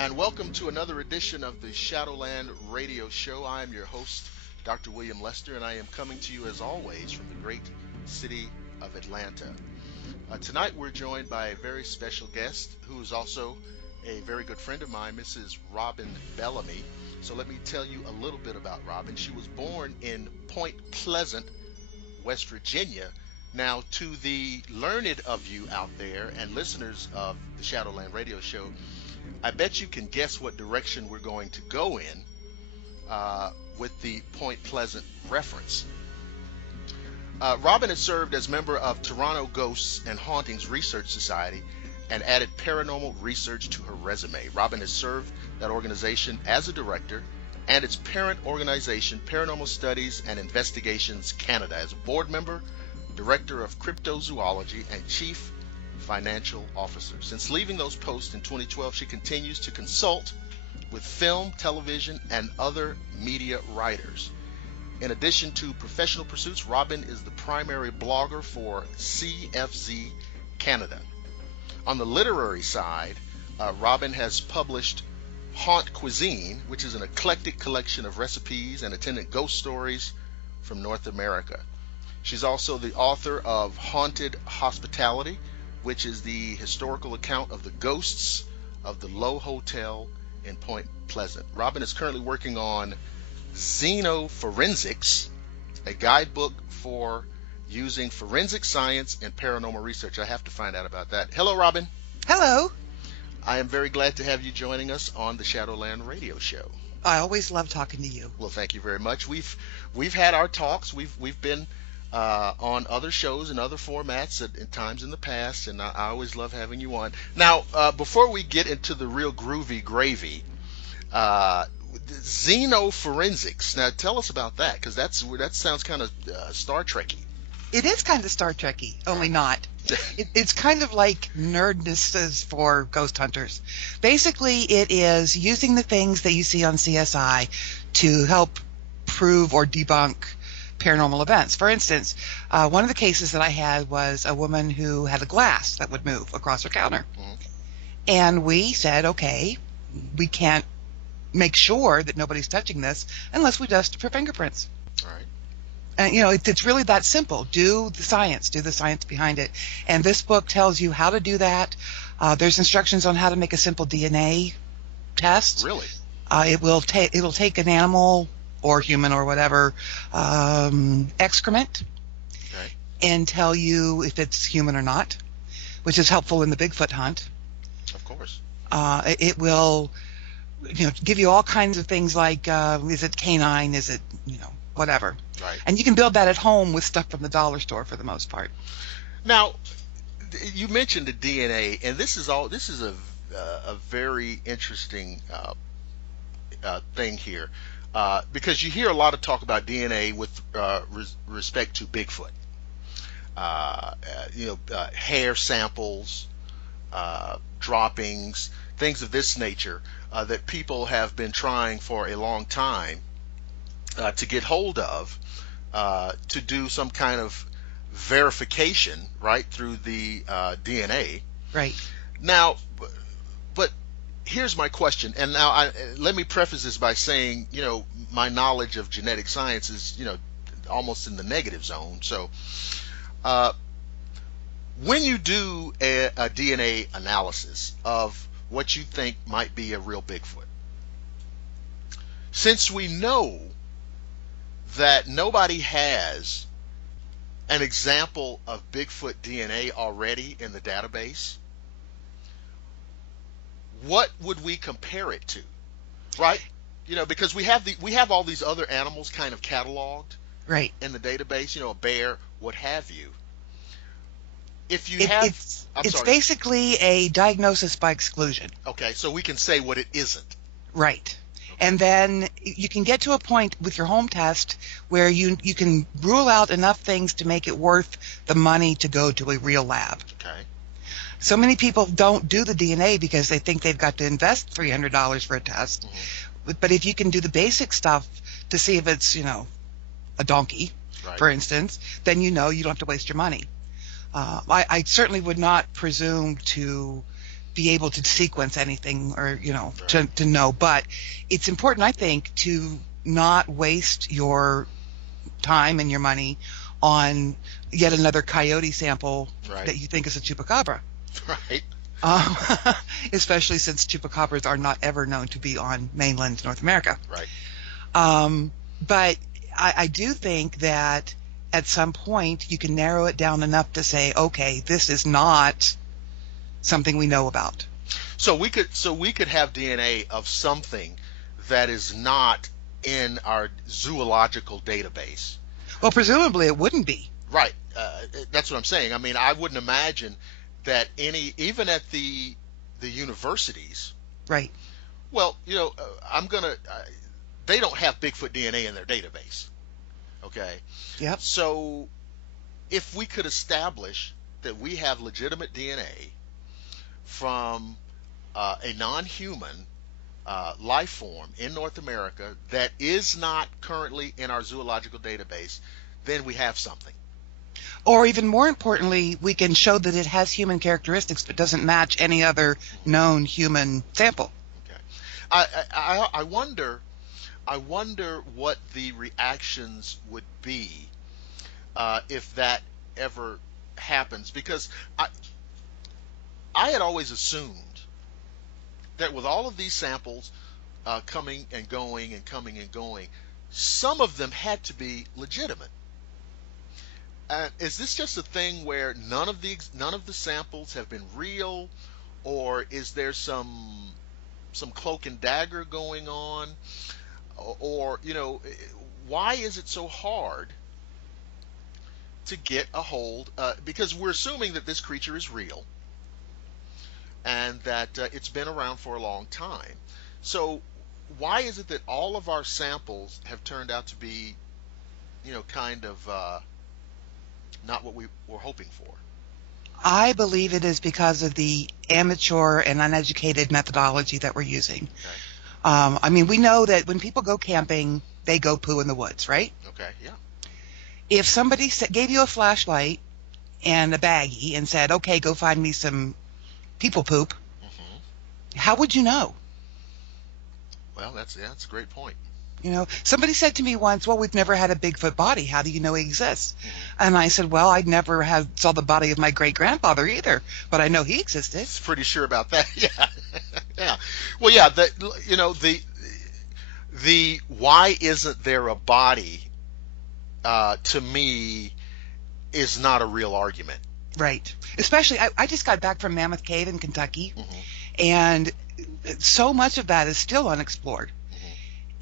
And welcome to another edition of the Shadowland Radio Show. I am your host, Dr. William Lester, and I am coming to you as always from the great city of Atlanta. Tonight we're joined by a very special guest who is also a very good friend of mine, Mrs. Robin Bellamy. So let me tell you a little bit about Robin. She was born in Point Pleasant, West Virginia. Now, to the learned of you out there and listeners of the Shadowland Radio Show, I bet you can guess what direction we're going to go in with the Point Pleasant reference. Robin has served as member of Toronto Ghosts and Hauntings Research Society and added paranormal research to her resume. Robin has served that organization as a director and its parent organization, Paranormal Studies and Investigations Canada, as a board member, director of cryptozoology, and chief financial officer. Since leaving those posts in 2012, she continues to consult with film, television, and other media writers. In addition to professional pursuits, Robin is the primary blogger for CFZ Canada. On the literary side, Robin has published Haunt Cuisine, which is an eclectic collection of recipes and attendant ghost stories from North America. She's also the author of Haunted Hospitality, which is the historical account of the ghosts of the Low Hotel in Point Pleasant. Robin is currently working on Xeno Forensics, a guidebook for using forensic science and paranormal research. I have to find out about that. Hello, Robin. Hello. I am very glad to have you joining us on the Shadowland Radio Show. I always love talking to you. Well, thank you very much. We've had our talks. We've been on other shows and other formats at times in the past, and I always love having you on. Now, before we get into the real groovy gravy, Xeno Forensics. Now, tell us about that, because that sounds kind of Star Trek-y. It is kind of Star Trek-y, only not. It's kind of like nerdness for ghost hunters. Basically, it is using the things that you see on CSI to help prove or debunk paranormal events. For instance, one of the cases that I had was a woman who had a glass that would move across her counter. Mm-hmm. And we said, okay, we can't make sure that nobody's touching this unless we dust it for fingerprints. All right. And, it's really that simple. Do the science behind it. And this book tells you how to do that. There's instructions on how to make a simple DNA test. Really? It'll take an animal or human or whatever excrement, okay, and tell you if it's human or not, which is helpful in the Bigfoot hunt. Of course. It will give you all kinds of things like is it canine, is it whatever. Right. And you can build that at home with stuff from the dollar store for the most part. Now, you mentioned the DNA, and this is a very interesting thing here. Because you hear a lot of talk about DNA with respect to Bigfoot. Hair samples, droppings, things of this nature that people have been trying for a long time to get hold of, to do some kind of verification, right, through the DNA. Right. Now, but here's my question, and now let me preface this by saying, my knowledge of genetic science is, almost in the negative zone. So, when you do a DNA analysis of what you think might be a real Bigfoot, since we know that nobody has an example of Bigfoot DNA already in the database, what would we compare it to, right? Because we have all these other animals kind of cataloged, right, in the database. A bear, what have you. If you have, it's basically a diagnosis by exclusion. Okay, so we can say what it isn't. Right. And then you can get to a point with your home test where you can rule out enough things to make it worth the money to go to a real lab. Okay. So many people don't do the DNA because they think they've got to invest $300 for a test. Mm-hmm. But if you can do the basic stuff to see if it's, a donkey, right, for instance, then you don't have to waste your money. I certainly would not presume to be able to sequence anything or, Right. to know. But it's important, I think, to not waste your time and your money on yet another coyote sample Right. that you think is a chupacabra. Right. Um, especially since chupacabras are not ever known to be on mainland North America. Right. But I do think that at some point you can narrow it down enough to say, okay, this is not something we know about. So we could have DNA of something that is not in our zoological database. Well, presumably it wouldn't be. Right. That's what I'm saying. I mean, I wouldn't imagine that even at the universities. Right. Well, they don't have Bigfoot DNA in their database. Okay. Yep. So if we could establish that we have legitimate DNA from a non-human life form in North America that is not currently in our zoological database, then we have something. Or even more importantly, we can show that it has human characteristics but doesn't match any other known human sample. Okay. I wonder what the reactions would be if that ever happens, because I had always assumed that with all of these samples coming and going and coming and going, some of them had to be legitimate. Is this just a thing where none of the samples have been real, or is there some cloak and dagger going on, or why is it so hard to get a hold? Because we're assuming that this creature is real and that it's been around for a long time. So why is it that all of our samples have turned out to be, kind of not what we were hoping for? I believe it is because of the amateur and uneducated methodology that we're using. Okay. We know that when people go camping, they go poo in the woods, right? Okay, yeah. If somebody gave you a flashlight and a baggie and said, okay, go find me some people poop, how would you know? Well, that's a great point. Somebody said to me once, well, we've never had a Bigfoot body. How do you know he exists? And I said, well, I never saw the body of my great-grandfather either, but I know he existed. Pretty sure about that. Yeah. Yeah. Well, yeah, the why isn't there a body, to me, is not a real argument. Right. Especially, I just got back from Mammoth Cave in Kentucky, and so much of that is still unexplored.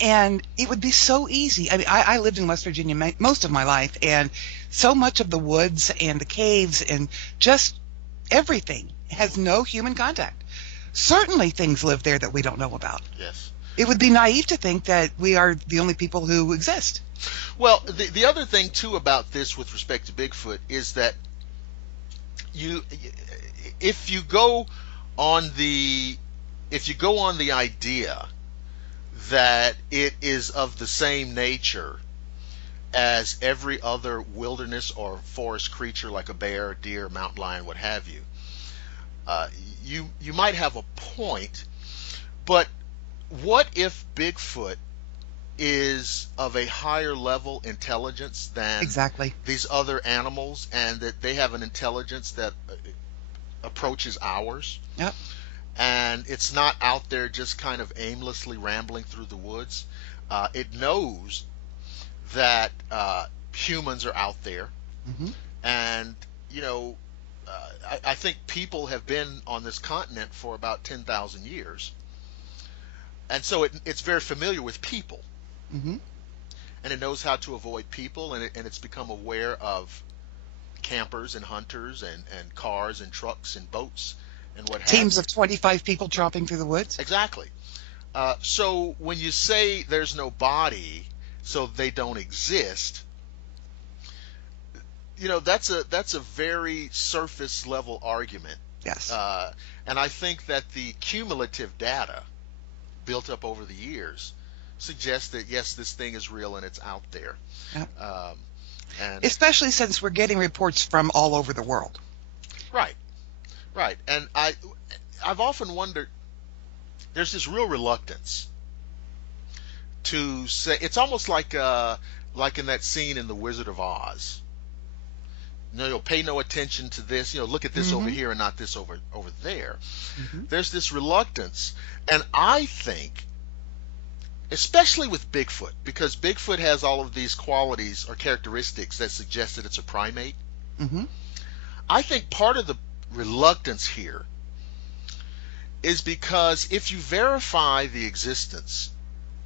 And it would be so easy. I lived in West Virginia most of my life, and so much of the woods and the caves and just everything has no human contact. Certainly things live there that we don't know about. Yes. It would be naive to think that we are the only people who exist. Well, the other thing, too, about this with respect to Bigfoot is that if you go on the idea that it is of the same nature as every other wilderness or forest creature like a bear, deer, mountain lion, what have you, you might have a point. But what if Bigfoot is of a higher level intelligence than Exactly. these other animals, and that they have an intelligence that approaches ours? Yep. And it's not out there just kind of aimlessly rambling through the woods. It knows that humans are out there. And, I think people have been on this continent for about 10,000 years. And so it's very familiar with people. And it knows how to avoid people, and it's become aware of campers and hunters and cars and trucks and boats and what have you. Teams of 25 people tromping through the woods. Exactly. So when you say there's no body, so they don't exist, that's a very surface level argument. Yes. And I think that the cumulative data built up over the years suggests that yes, this thing is real and it's out there. Yep. And especially since we're getting reports from all over the world. Right. And I've often wondered, there's this real reluctance to say, it's almost like in that scene in The Wizard of Oz. Pay no attention to this, look at this over here and not this over there. There's this reluctance. And I think, especially with Bigfoot, because Bigfoot has all of these qualities or characteristics that suggest that it's a primate. I think part of the reluctance here is because if you verify the existence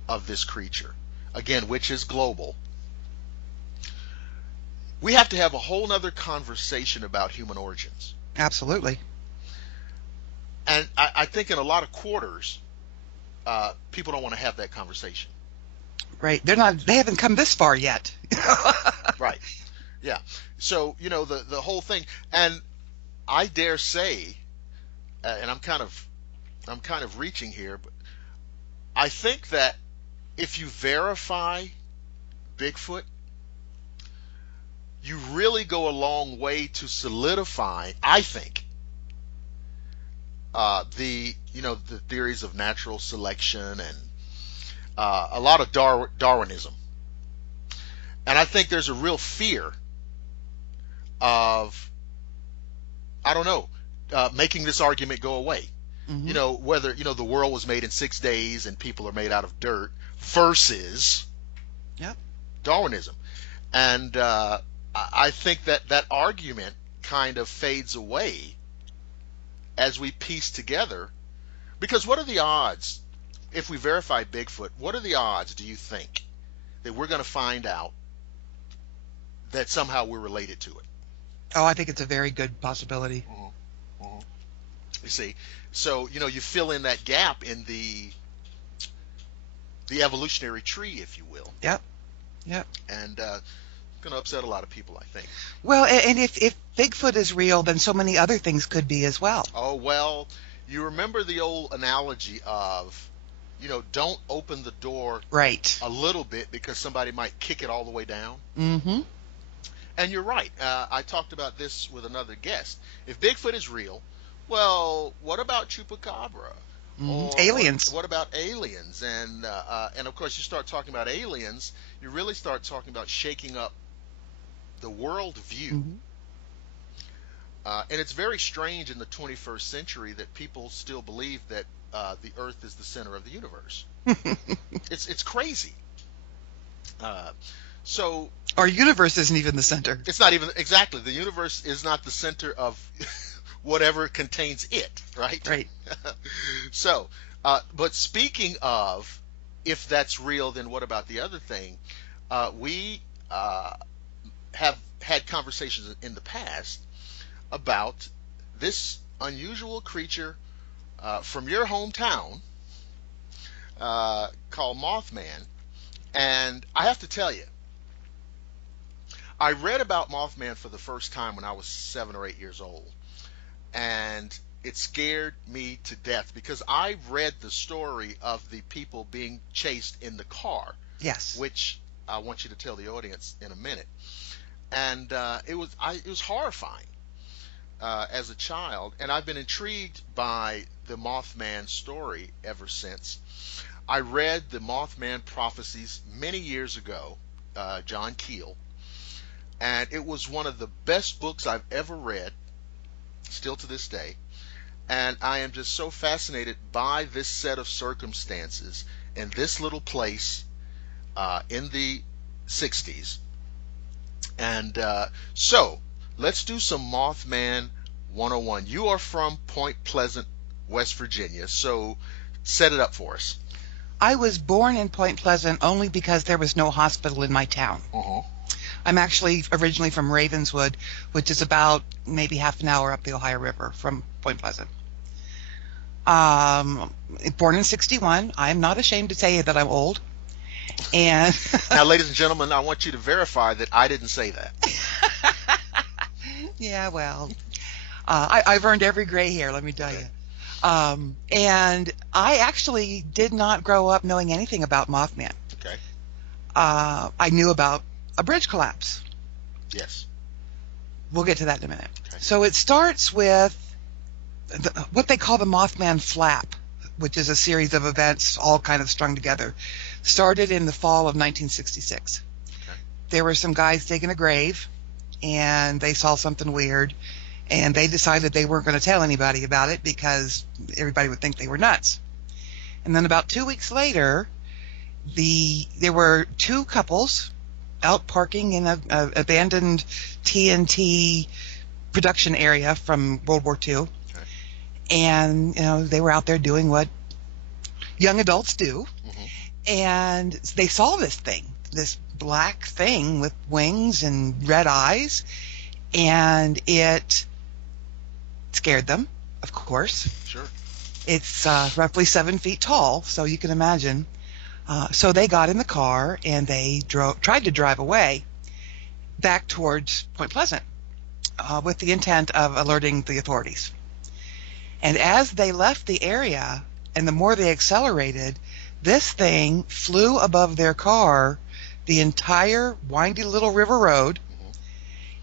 of this creature, again, which is global, we have to have a whole nother conversation about human origins. Absolutely. And I think in a lot of quarters, people don't want to have that conversation. Right. They haven't come this far yet. Right. Yeah. So, the whole thing, and I dare say, and I'm kind of reaching here, but I think that if you verify Bigfoot, you really go a long way to solidify, I think, the theories of natural selection and a lot of Darwinism. And I think there's a real fear of, making this argument go away. Whether, the world was made in 6 days and people are made out of dirt versus Darwinism. And I think that argument kind of fades away as we piece together. Because what are the odds, if we verify Bigfoot, what are the odds, do you think, that we're going to find out that somehow we're related to it? Oh, I think it's a very good possibility. You see, so, you fill in that gap in the evolutionary tree, if you will. Yep. And going to upset a lot of people, I think. Well, and if Bigfoot is real, then so many other things could be as well. Oh, well, you remember the old analogy of, don't open the door a little bit because somebody might kick it all the way down. And you're right. I talked about this with another guest. If Bigfoot is real, well, what about Chupacabra? Or aliens. What about aliens? And of course, you start talking about aliens, you really start talking about shaking up the world view. And it's very strange in the 21st century that people still believe that the Earth is the center of the universe. It's crazy. So our universe isn't even the center. It's not even, exactly. The universe is not the center of whatever contains it, right? Right. So, but speaking of, if that's real, then what about the other thing? We have had conversations in the past about this unusual creature from your hometown called Mothman. And I have to tell you, I read about Mothman for the first time when I was 7 or 8 years old. And it scared me to death because I read the story of the people being chased in the car. Yes. Which I want you to tell the audience in a minute. And it was horrifying as a child. And I've been intrigued by the Mothman story ever since. I read the Mothman prophecies many years ago, John Keel. And it was one of the best books I've ever read, still to this day. And I am just so fascinated by this set of circumstances in this little place in the 60s. And so let's do some Mothman 101. You are from Point Pleasant, West Virginia, so set it up for us. I was born in Point Pleasant only because there was no hospital in my town. I'm actually originally from Ravenswood, which is about maybe half an hour up the Ohio River from Point Pleasant. Born in 61. I'm not ashamed to say that I'm old. And now, ladies and gentlemen, I want you to verify that I didn't say that. Yeah, well, I've earned every gray hair, let me tell you. And I actually did not grow up knowing anything about Mothman. Okay. I knew about a bridge collapse. Yes. We'll get to that in a minute. Okay. So it starts with what they call the Mothman flap, which is a series of events all kind of strung together, started in the fall of 1966. Okay. There were some guys digging a grave, and they saw something weird, and they decided they weren't going to tell anybody about it because everybody would think they were nuts. And then about 2 weeks later, there were two couples out parking in an abandoned TNT production area from World War II. Okay. And, they were out there doing what young adults do. Mm-hmm. And they saw this thing, this black thing with wings and red eyes. And it scared them, of course. Sure. It's roughly 7 feet tall, so you can imagine. So they got in the car and they tried to drive away back towards Point Pleasant with the intent of alerting the authorities. And as they left the area, and the more they accelerated, this thing flew above their car the entire windy little river road. Mm-hmm.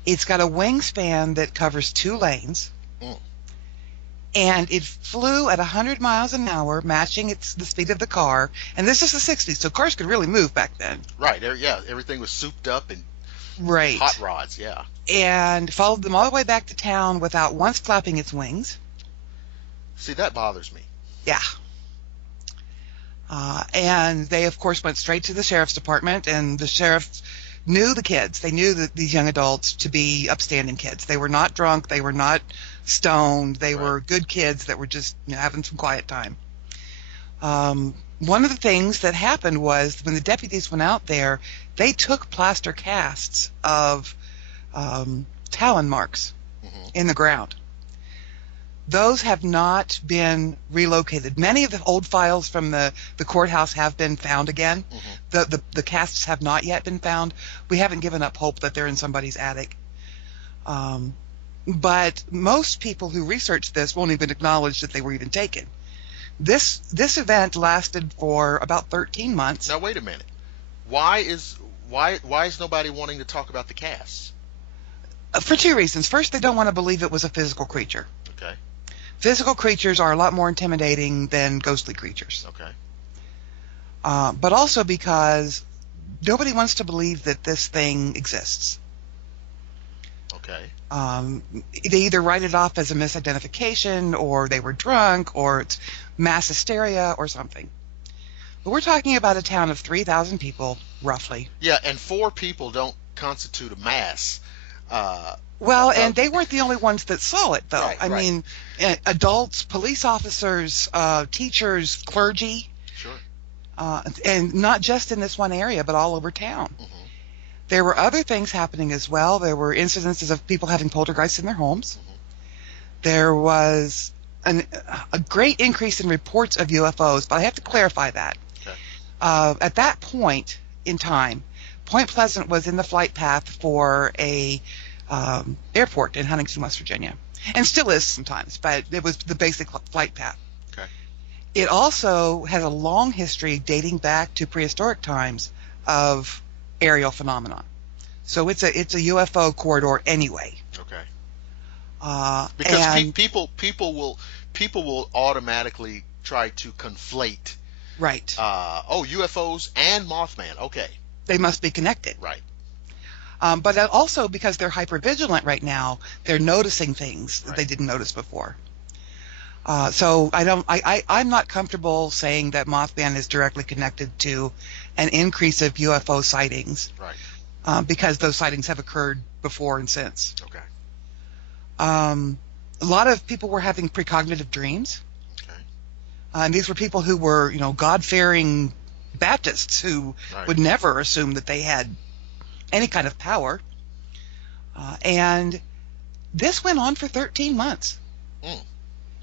It's got a wingspan that covers 2 lanes. And it flew at 100 miles an hour, matching the speed of the car. And this is the 60s, so cars could really move back then. Right. Yeah. Everything was souped up and right. Hot rods. Yeah. And followed them all the way back to town without once flapping its wings. See, that bothers me. Yeah. And they, of course, went straight to the sheriff's department, and the sheriff knew the kids. They knew these young adults to be upstanding kids. They were not drunk. They were not stoned. They were good kids that were just having some quiet time. One of the things that happened was when the deputies went out there, they took plaster casts of talon marks in the ground. Those have not been relocated. Many of the old files from the courthouse have been found again. Mm-hmm. The casts have not yet been found. We haven't given up hope that they're in somebody's attic. But most people who research this won't even acknowledge that they were even taken. This event lasted for about 13 months. Now wait a minute. Why is nobody wanting to talk about the casts? For 2 reasons. First, they don't want to believe it was a physical creature. Okay. Physical creatures are a lot more intimidating than ghostly creatures. Okay. But also because nobody wants to believe that this thing exists. Okay. They either write it off as a misidentification, or they were drunk, or it's mass hysteria, or something. But we're talking about a town of 3,000 people, roughly. Yeah, and 4 people don't constitute a mass. And they weren't the only ones that saw it, though. Right, I mean, adults, police officers, teachers, clergy. Sure. And not just in this one area, but all over town. Mm-hmm. There were other things happening as well. There were incidences of people having poltergeists in their homes. Mm-hmm. There was a great increase in reports of UFOs, but I have to clarify that. Okay. At that point in time, Point Pleasant was in the flight path for a airport in Huntington, West Virginia, and still is sometimes, but it was the basic flight path. Okay. It also has a long history dating back to prehistoric times of aerial phenomenon. So it's a UFO corridor anyway. Okay. Because people will automatically try to conflate. Right. UFOs and Mothman. Okay. They must be connected. Right. But also because they're hypervigilant right now, they're noticing things that they didn't notice before. So I'm not comfortable saying that Mothman is directly connected to an increase of UFO sightings. Right. Because those sightings have occurred before and since. Okay. A lot of people were having precognitive dreams. Okay. And these were people who were, God-fearing Baptists who would never assume that they had any kind of power. And this went on for 13 months. Mm.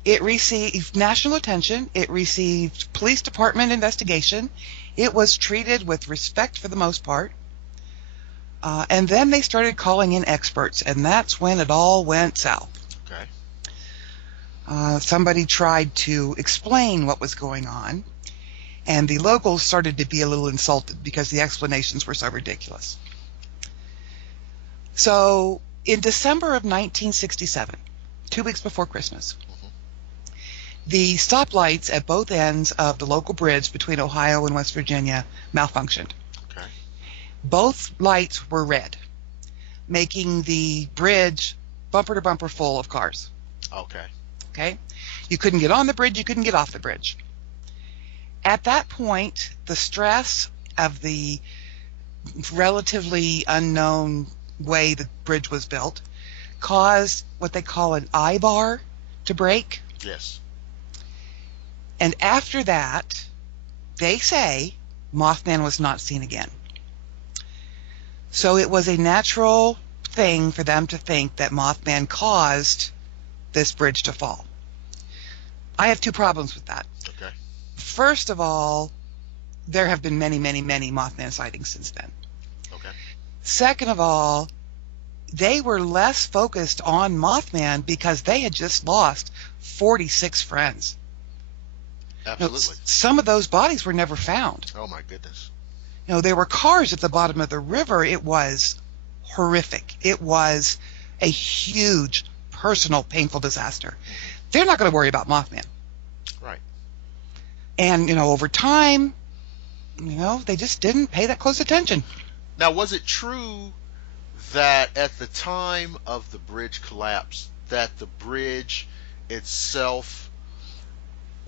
It received national attention. It received police department investigation. It was treated with respect for the most part. And then they started calling in experts, and that's when it all went south. Okay. Somebody tried to explain what was going on, and the locals started to be a little insulted because the explanations were so ridiculous. So in December of 1967, 2 weeks before Christmas, The stoplights at both ends of the local bridge between Ohio and West Virginia malfunctioned. Okay. Both lights were red, making the bridge bumper to bumper full of cars. Okay. Okay? You couldn't get on the bridge, you couldn't get off the bridge. At that point, the stress of the relatively unknown way the bridge was built caused what they call an eye bar to break. Yes. And after that, they say Mothman was not seen again. So it was a natural thing for them to think that Mothman caused this bridge to fall. I have two problems with that. Okay. First of all, there have been many, many, many Mothman sightings since then. Okay. Second of all, they were less focused on Mothman because they had just lost 46 friends. Absolutely. Some of those bodies were never found. Oh my goodness. There were cars at the bottom of the river. It was horrific. It was a huge, personal, painful disaster. Mm-hmm. They're not going to worry about Mothman. Right. And, over time, they just didn't pay that close attention. Now, was it true that at the time of the bridge collapse, that the bridge itself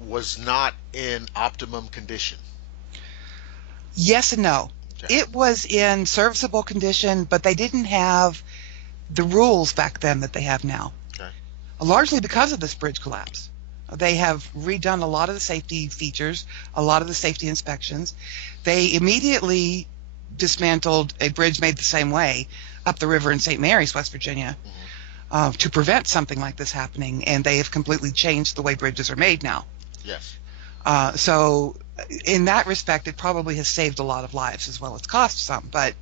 was not in optimum condition? Yes and no. Okay. It was in serviceable condition, but they didn't have the rules back then that they have now. Okay. Largely because of this bridge collapse. They have redone a lot of the safety features, a lot of the safety inspections. They immediately dismantled a bridge made the same way up the river in St. Mary's, West Virginia, to prevent something like this happening, and they have completely changed the way bridges are made now. Yes. So in that respect, it probably has saved a lot of lives as well as cost some, but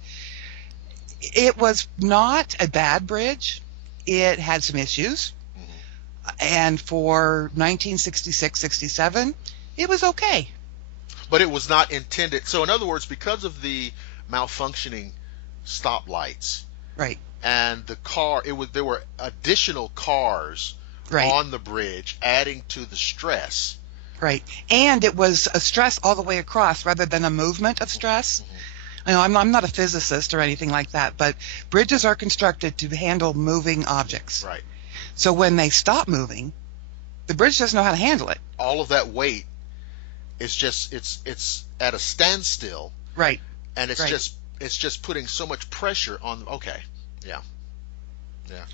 it was not a bad bridge. It had some issues. And for 1966-67, it was okay. But it was not intended. So in other words, because of the malfunctioning stoplights, right, and there were additional cars right on the bridge, adding to the stress. Right, and it was a stress all the way across rather than a movement of stress. Mm-hmm. I'm not a physicist or anything like that, but bridges are constructed to handle moving objects. Right. So when they stop moving, the bridge doesn't know how to handle it. All of that weight is just it's at a standstill. Right. And it's right. just putting so much pressure on. Okay. Yeah. Yeah.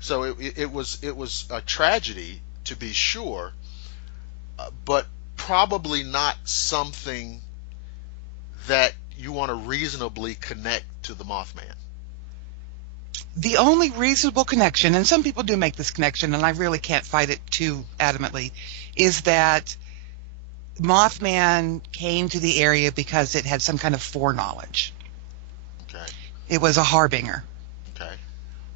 So it was a tragedy, to be sure, but probably not something that you want to reasonably connect to the Mothman. The only reasonable connection, and some people do make this connection, and I really can't fight it too adamantly, is that Mothman came to the area because it had some kind of foreknowledge. Okay. It was a harbinger. Okay.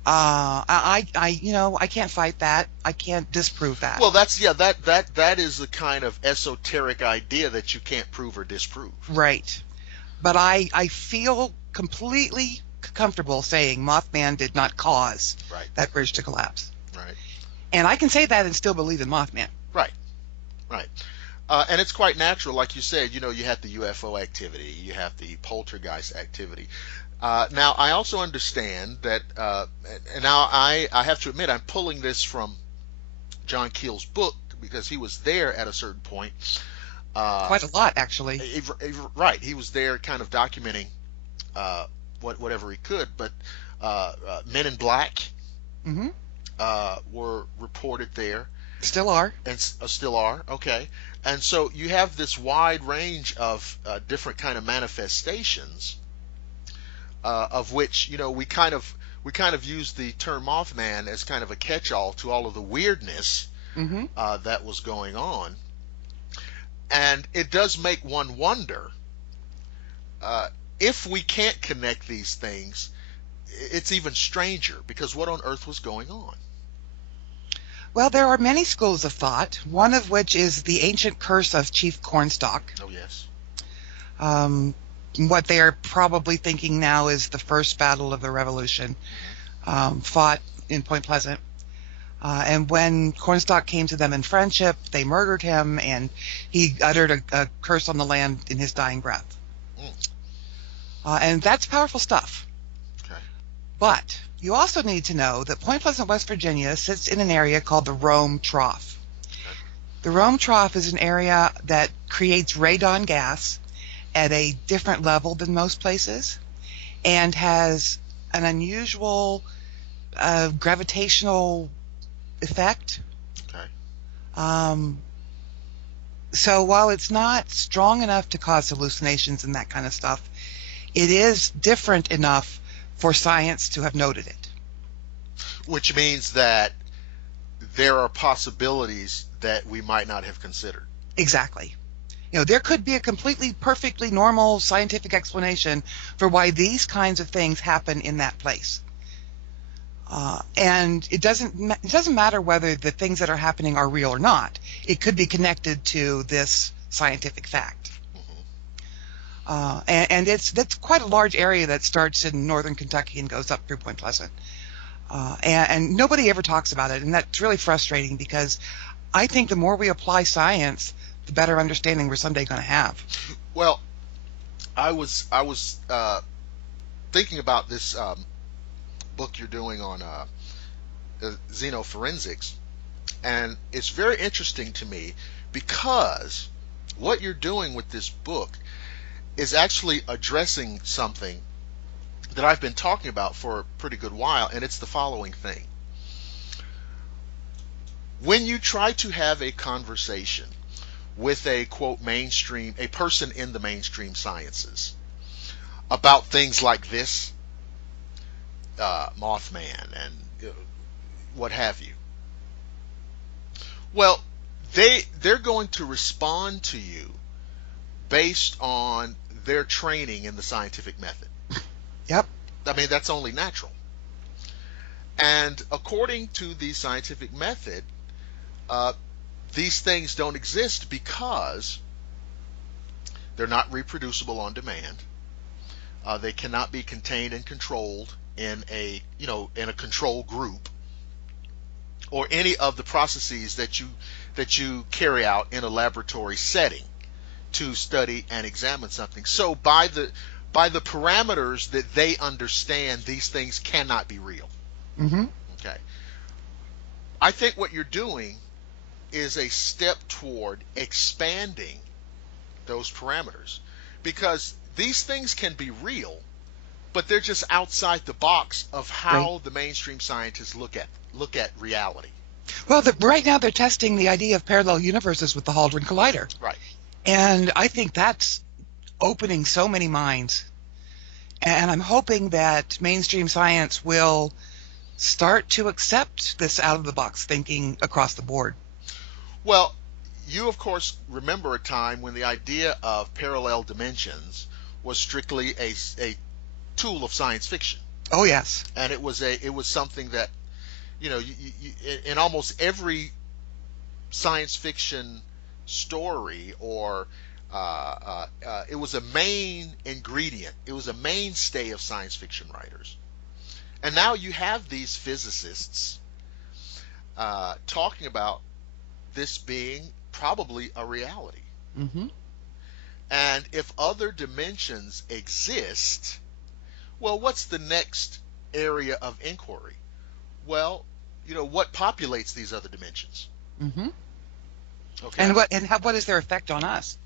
I can't fight that. I can't disprove that. Well, that is the kind of esoteric idea that you can't prove or disprove. Right. But I feel completely comfortable saying Mothman did not cause that bridge to collapse. Right. And I can say that and still believe in Mothman. Right. Right. And it's quite natural, like you said, you have the UFO activity, you have the poltergeist activity. Now, I also understand that, and now I have to admit, I'm pulling this from John Keel's book because he was there at a certain point. Quite a lot, actually. Right. He was there kind of documenting whatever he could, but Men in Black were reported there. Still are. And still are. Okay. And so you have this wide range of different kind of manifestations, of which we kind of use the term Mothman as kind of a catch-all to all of the weirdness that was going on, and it does make one wonder if we can't connect these things. It's even stranger, because what on earth was going on? Well, there are many schools of thought, one of which is the ancient curse of Chief Cornstalk. Oh, yes. What they are probably thinking now is the first battle of the Revolution, fought in Point Pleasant. And when Cornstalk came to them in friendship, they murdered him, and he uttered a curse on the land in his dying breath. And that's powerful stuff. Okay. But you also need to know that Point Pleasant, West Virginia sits in an area called the Rome Trough. Okay. The Rome Trough is an area that creates radon gas at a different level than most places and has an unusual gravitational effect. Okay. So while it's not strong enough to cause hallucinations and that kind of stuff, it is different enough for science to have noted it. Which means that there are possibilities that we might not have considered. Exactly. There could be a completely, perfectly normal scientific explanation for why these kinds of things happen in that place. And it doesn't matter whether the things that are happening are real or not. It could be connected to this scientific fact. And that's quite a large area that starts in northern Kentucky and goes up through Point Pleasant. And nobody ever talks about it, and that's really frustrating because I think the more we apply science, the better understanding we're someday going to have. Well, I was thinking about this book you're doing on Xeno forensics, and it's very interesting to me because what you're doing with this book is actually addressing something that I've been talking about for a pretty good while, and it's the following thing. When you try to have a conversation with a, quote, a person in the mainstream sciences about things like this, Mothman and what have you, well, they're going to respond to you based on their training in the scientific method. Yep. I mean, that's only natural. And according to the scientific method, these things don't exist because they're not reproducible on demand. They cannot be contained and controlled in a control group, or any of the processes that you carry out in a laboratory setting to study and examine something. So by the parameters that they understand, these things cannot be real. Mm-hmm. Okay. I think what you're doing is a step toward expanding those parameters, because these things can be real, but they're just outside the box of how the mainstream scientists look at reality. Well, right now they're testing the idea of parallel universes with the Hadron Collider. Right. And I think that's opening so many minds. And I'm hoping that mainstream science will start to accept this out-of-the-box thinking across the board. Well, you, of course, remember a time when the idea of parallel dimensions was strictly a tool of science fiction. Oh, yes. And it was something that, in almost every science fiction story, or it was a main ingredient. It was a mainstay of science fiction writers. And now you have these physicists talking about this being probably a reality. Mm-hmm. And if other dimensions exist, well, what's the next area of inquiry? Well, what populates these other dimensions? Mm-hmm. Okay. And what is their effect on us?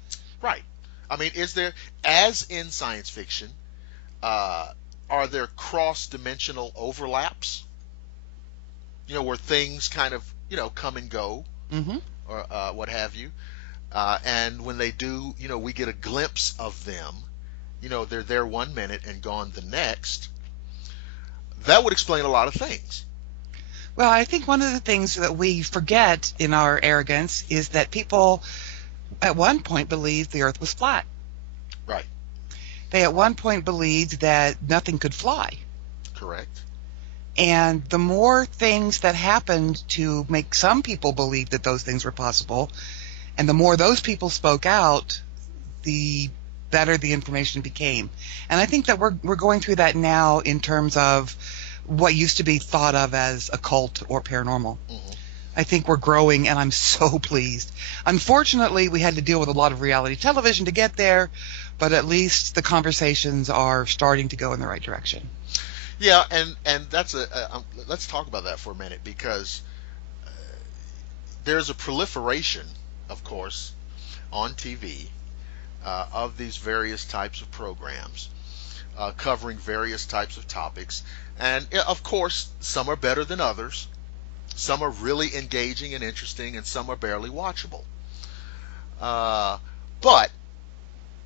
Right. I mean, is there, as in science fiction, are there cross-dimensional overlaps? Where things kind of, come and go, mm-hmm. or what have you. And when they do, we get a glimpse of them. They're there 1 minute and gone the next. That would explain a lot of things. Well, I think one of the things that we forget in our arrogance is that people at one point believed the earth was flat. Right. They at one point believed that nothing could fly. Correct. And the more things that happened to make some people believe that those things were possible, and the more those people spoke out, the better the information became. And I think that we're going through that now in terms of what used to be thought of as occult or paranormal. Mm-hmm. I think we're growing, and I'm so pleased. Unfortunately, we had to deal with a lot of reality television to get there, but at least the conversations are starting to go in the right direction. Yeah, and that's let's talk about that for a minute, because there's a proliferation, of course, on TV of these various types of programs covering various types of topics, and of course, some are better than others. Some are really engaging and interesting, and some are barely watchable. But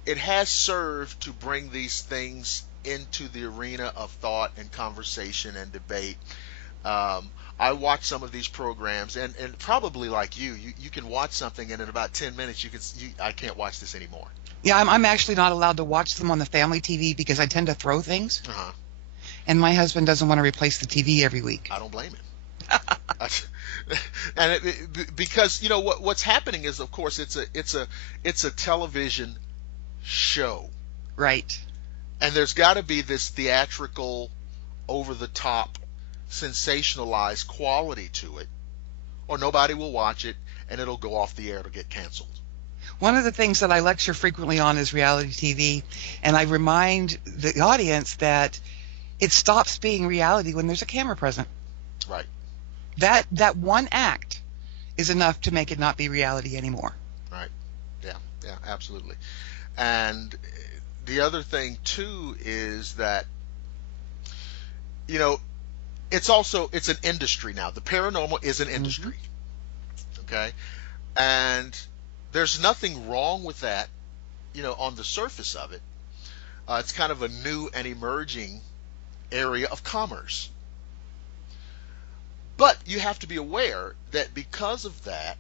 it has served to bring these things into the arena of thought and conversation and debate. I watch some of these programs, and probably like you can watch something, and in about 10 minutes I can't watch this anymore. Yeah, I'm actually not allowed to watch them on the family TV because I tend to throw things. Uh-huh. And my husband doesn't want to replace the TV every week. I don't blame him. And because what's happening is, of course, it's a television show, right? And there's got to be this theatrical, over the top, sensationalized quality to it, or nobody will watch it, and it'll go off the air to get canceled. One of the things that I lecture frequently on is reality TV, and I remind the audience that it stops being reality when there's a camera present. Right. That one act is enough to make it not be reality anymore. Right. Yeah, absolutely. And the other thing too is that it's an industry now. The paranormal is an industry. Mm-hmm. Okay? And there's nothing wrong with that, on the surface of it. It's kind of a new and emerging area of commerce. But you have to be aware that because of that,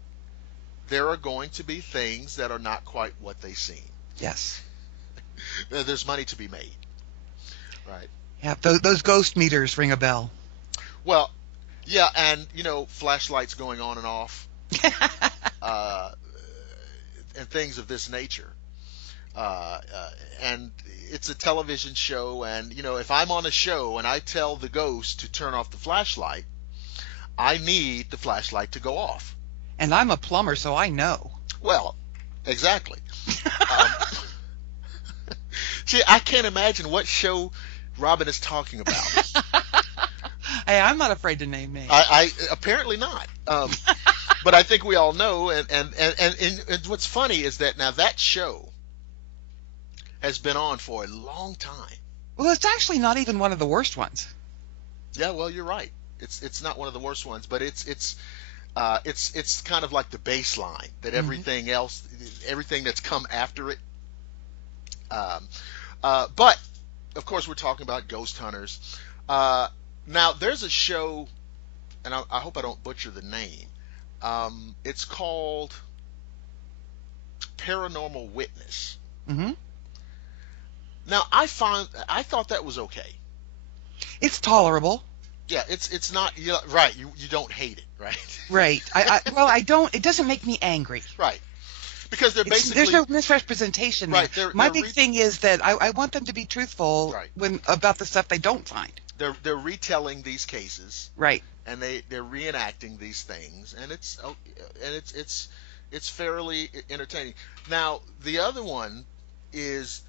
there are going to be things that are not quite what they seem. Yes. There's money to be made. Right. Yeah, those ghost meters ring a bell. Well, yeah, and, flashlights going on and off, and things of this nature. And it's a television show, and, if I'm on a show and I tell the ghost to turn off the flashlight, I need the flashlight to go off. And I'm a plumber, so I know. Well, exactly. See, I can't imagine what show Robin is talking about. Hey, I'm not afraid to name names. I apparently not. But I think we all know, and what's funny is that now that show has been on for a long time. Well, it's actually not even one of the worst ones. Yeah, well, you're right. It's not one of the worst ones, but it's kind of like the baseline that everything else, everything that's come after it. But of course, we're talking about ghost hunters. Now, there's a show, and I hope I don't butcher the name. It's called Paranormal Witness. Mm-hmm. Now, I thought that was okay. It's tolerable. Yeah, it's not right. You don't hate it, right? Right. I don't. It doesn't make me angry. Right. Because they're basically there's no misrepresentation. Right. My big thing is that I want them to be truthful about the stuff they don't find. They're retelling these cases. Right. And they're reenacting these things, and it's fairly entertaining. Now, the other one is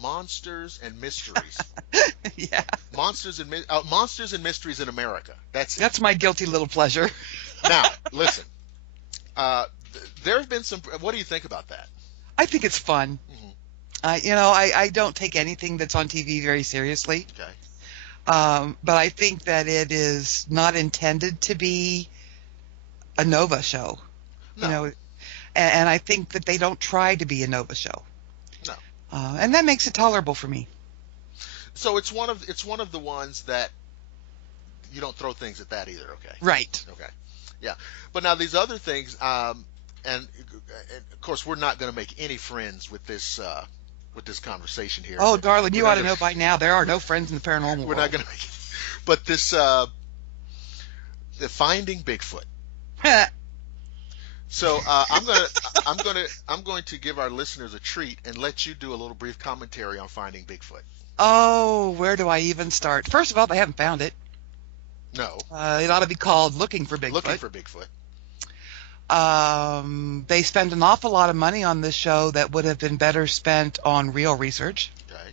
Monsters and Mysteries. Yeah. Monsters and Mysteries in America. That's my guilty little pleasure. Now, listen. There have been some. What do you think about that? I think it's fun. Mm-hmm. I don't take anything that's on TV very seriously. Okay. But I think that it is not intended to be a Nova show. No. And I think that they don't try to be a Nova show. No. And that makes it tolerable for me. So it's one of the ones that you don't throw things at that either. Okay. Right. Okay. Yeah. But now these other things, and of course we're not going to make any friends with this conversation here. Oh, darling, you ought to know by now there are no friends in the paranormal world. We're not going to make it. But this, the Finding Bigfoot. So I'm going to give our listeners a treat and let you do a little brief commentary on Finding Bigfoot. Oh, where do I even start? First of all, they haven't found it. No. It ought to be called Looking for Bigfoot. Looking for Bigfoot. They spend an awful lot of money on this show that would have been better spent on real research. Okay.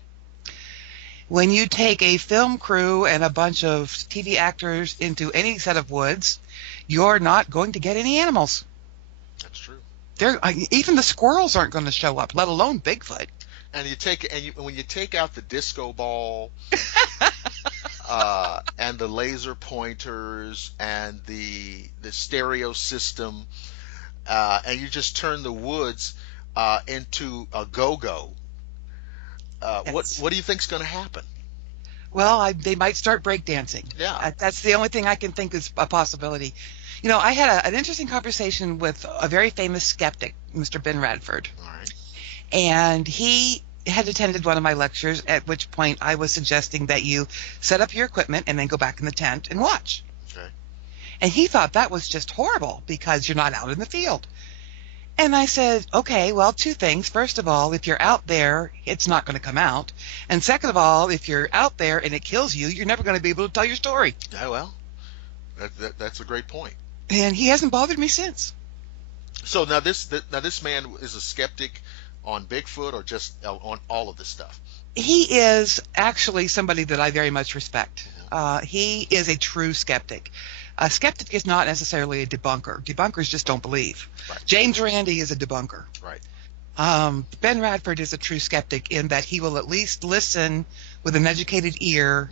When you take a film crew and a bunch of TV actors into any set of woods, you're not going to get any animals. That's true. Even the squirrels aren't going to show up, let alone Bigfoot. And when you take out the disco ball, and the laser pointers and the stereo system, and you just turn the woods into a go-go, what do you think's going to happen? Well, they might start breakdancing. Yeah. That's the only thing I can think is a possibility. You know, I had an interesting conversation with a very famous skeptic, Mr. Ben Radford. All right. And he had attended one of my lectures, at which point I was suggesting that you set up your equipment and then go back in the tent and watch. Okay. And he thought that was just horrible because you're not out in the field. And I said, okay, well, two things. First of all, if you're out there, it's not going to come out. And second of all, if you're out there and it kills you, you're never going to be able to tell your story. Yeah, well, that's a great point. And he hasn't bothered me since. So now this man is a skeptic on Bigfoot or just on all of this stuff? He is actually somebody that I very much respect. He is a true skeptic. A skeptic is not necessarily a debunker. Debunkers just don't believe. Right. James Randi is a debunker. Right. Ben Radford is a true skeptic in that he will at least listen with an educated ear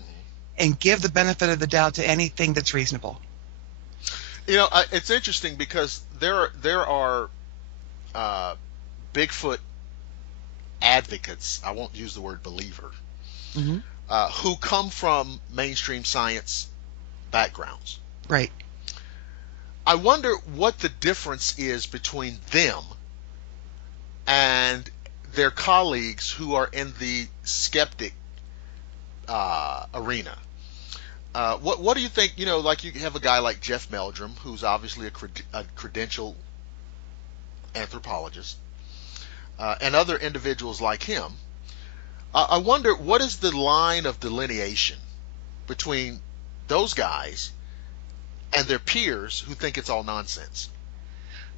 and give the benefit of the doubt to anything that's reasonable. You know, it's interesting because there are Bigfoot advocates, I won't use the word believer, who come from mainstream science backgrounds. Right. I wonder what the difference is between them and their colleagues who are in the skeptic arena. What do you think? You know, like you have a guy like Jeff Meldrum, who's obviously a credentialed anthropologist, and other individuals like him. I wonder, what is the line of delineation between those guys and their peers who think it's all nonsense?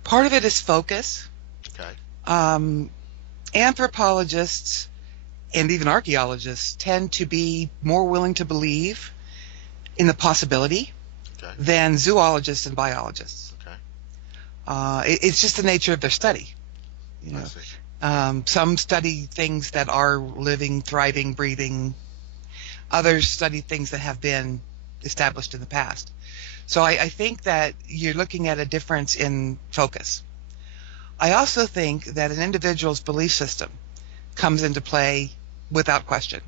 Part of it is focus. Okay. Anthropologists and even archaeologists tend to be more willing to believe in the possibility than zoologists and biologists. Okay. It's just the nature of their study. You know, some study things that are living, thriving, breathing. Others study things that have been established in the past. So I think that you're looking at a difference in focus. I also think that an individual's belief system comes into play without question.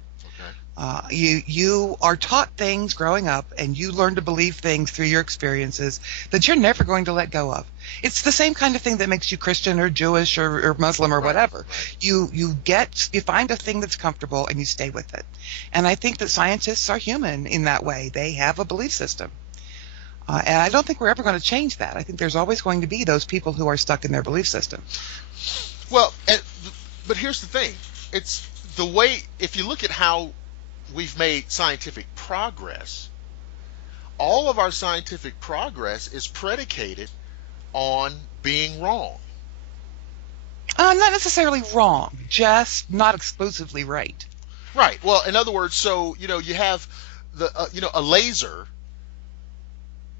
Okay. You are taught things growing up, and you learn to believe things through your experiences that you're never going to let go of. It's the same kind of thing that makes you Christian or Jewish or Muslim or whatever. Right. You find a thing that's comfortable and you stay with it. And I think that scientists are human in that way. They have a belief system. And I don't think we're ever going to change that. I think there's always going to be those people who are stuck in their belief system. Well, but here's the thing. It's the way, if you look at how we've made scientific progress, all of our scientific progress is predicated on being wrong. Not necessarily wrong, just not exclusively right. Right. Well, in other words, so, you have a laser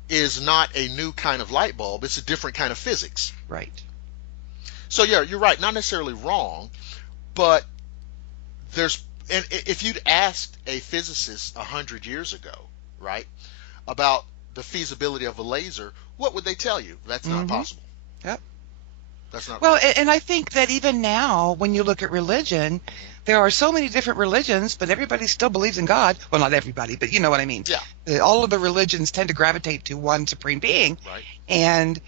is not a new kind of light bulb. It's a different kind of physics. Right. So, yeah, you're right. Not necessarily wrong, but and if you'd asked a physicist 100 years ago, right, about the feasibility of a laser, what would they tell you? That's not possible. Yep. That's not well, possible. And I think that even now, when you look at religion, there are so many different religions, but everybody still believes in God. Well, not everybody, but you know what I mean. Yeah. All of the religions tend to gravitate to one supreme being. Right. And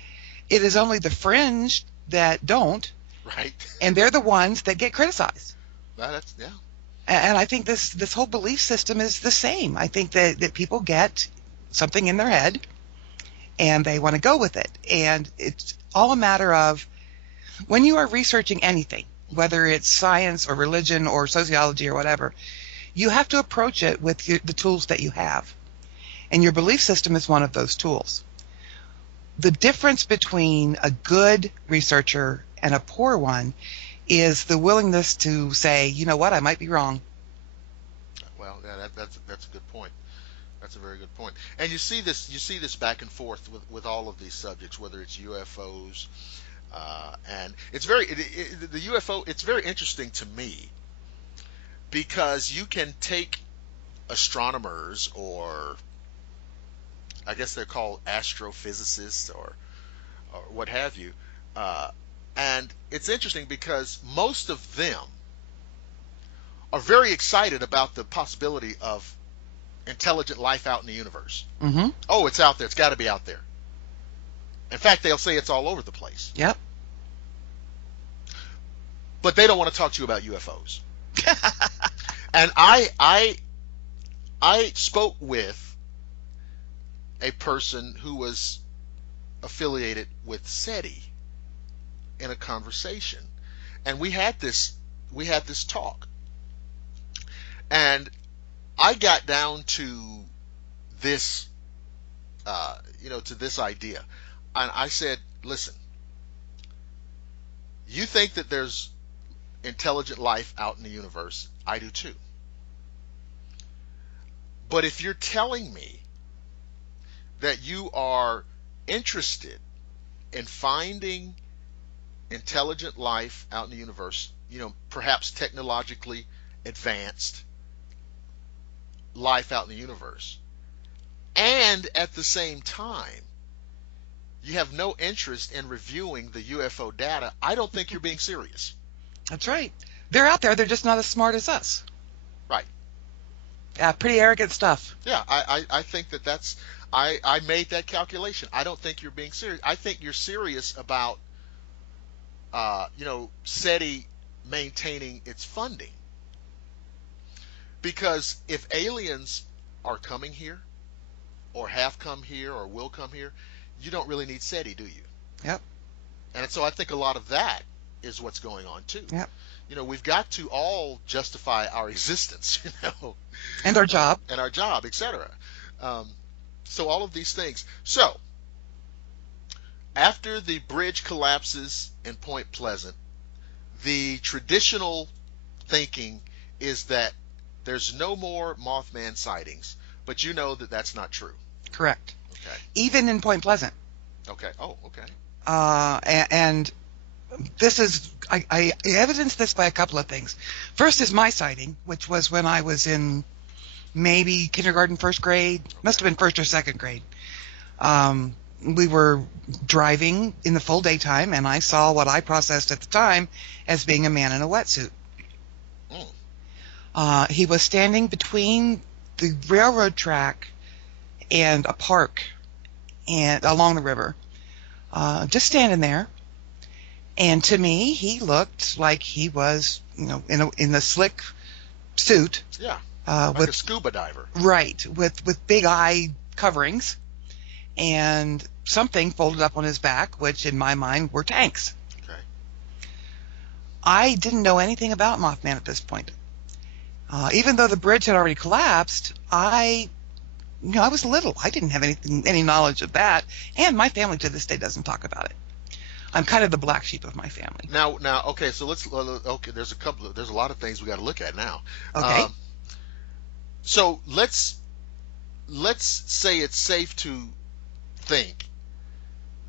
it is only the fringe that don't. Right. And they're the ones that get criticized. Yeah. And I think this whole belief system is the same. I think that people get something in their head and they want to go with it. And it's all a matter of, when you are researching anything, whether it's science or religion or sociology or whatever, you have to approach it with the tools that you have. And your belief system is one of those tools. The difference between a good researcher and a poor one is the willingness to say, you know what, I might be wrong. Well, yeah, that's a good point. That's a very good point. And you see this back and forth with all of these subjects, whether it's UFOs, and it's the UFO. It's very interesting to me because you can take astronomers, or I guess they're called astrophysicists or what have you, and it's interesting because most of them are very excited about the possibility of intelligent life out in the universe. Mm-hmm. Oh, it's out there. It's got to be out there. In fact, they'll say it's all over the place. Yep. But they don't want to talk to you about UFOs. And I spoke with a person who was affiliated with SETI in a conversation, and we had this talk, and I got down to this to this idea, and I said, listen, you think that there's intelligent life out in the universe? I do too. But if you're telling me that you are interested in finding intelligent life out in the universe, perhaps technologically advanced life out in the universe, and at the same time you have no interest in reviewing the UFO data, I don't think you're being serious. That's right. They're out there. They're just not as smart as us. Right. Yeah, pretty arrogant stuff. Yeah, I think that's I made that calculation. I don't think you're being serious. I think you're serious about SETI maintaining its funding. Because if aliens are coming here, or have come here, or will come here, you don't really need SETI, do you? Yep. And so I think a lot of that is what's going on too. Yep. We've got to all justify our existence, and our job, etc. So all of these things. So after the bridge collapses in Point Pleasant, the traditional thinking is that there's no more Mothman sightings, but you know that that's not true. Correct. Okay. Even in Point Pleasant. Okay. Oh, okay. And this is, I evidence this by a couple of things. First is my sighting, which was when I was in maybe kindergarten, first grade, must have been first or second grade. We were driving in the full daytime, and I saw what I processed at the time as being a man in a wetsuit. He was standing between the railroad track and a park and along the river, just standing there. And to me, he looked like he was, in the slick suit. Yeah, like with a scuba diver. Right, with big eye coverings, and something folded up on his back, which in my mind were tanks. Okay. I didn't know anything about Mothman at this point. Even though the bridge had already collapsed, I was little. I didn't have any knowledge of that, and my family to this day doesn't talk about it. I'm kind of the black sheep of my family. Now, okay. So there's a lot of things we got to look at now. Okay. So let's say it's safe to think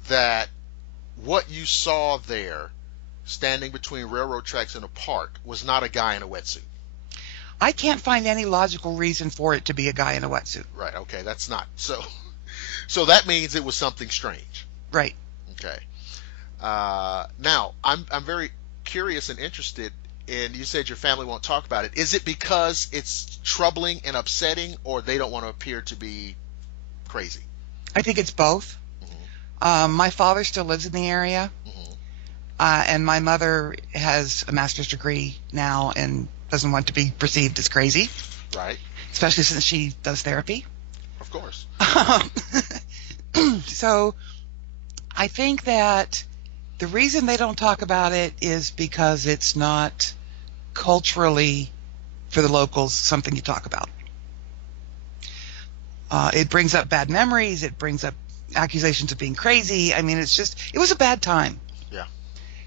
that what you saw there, standing between railroad tracks in a park, was not a guy in a wetsuit. I can't find any logical reason for it to be a guy in a wetsuit. Right. Okay. That's not so. So that means it was something strange. Right. Okay. Now I'm very curious and interested in. You said your family won't talk about it. Is it because it's troubling and upsetting, or they don't want to appear to be crazy? I think it's both. Mm-hmm. My father still lives in the area, mm-hmm. And my mother has a master's degree now and doesn't want to be perceived as crazy. Right. Especially since she does therapy. Of course. So I think that the reason they don't talk about it is because it's not culturally, for the locals, something you talk about. It brings up bad memories. It brings up accusations of being crazy. I mean, it was a bad time. Yeah.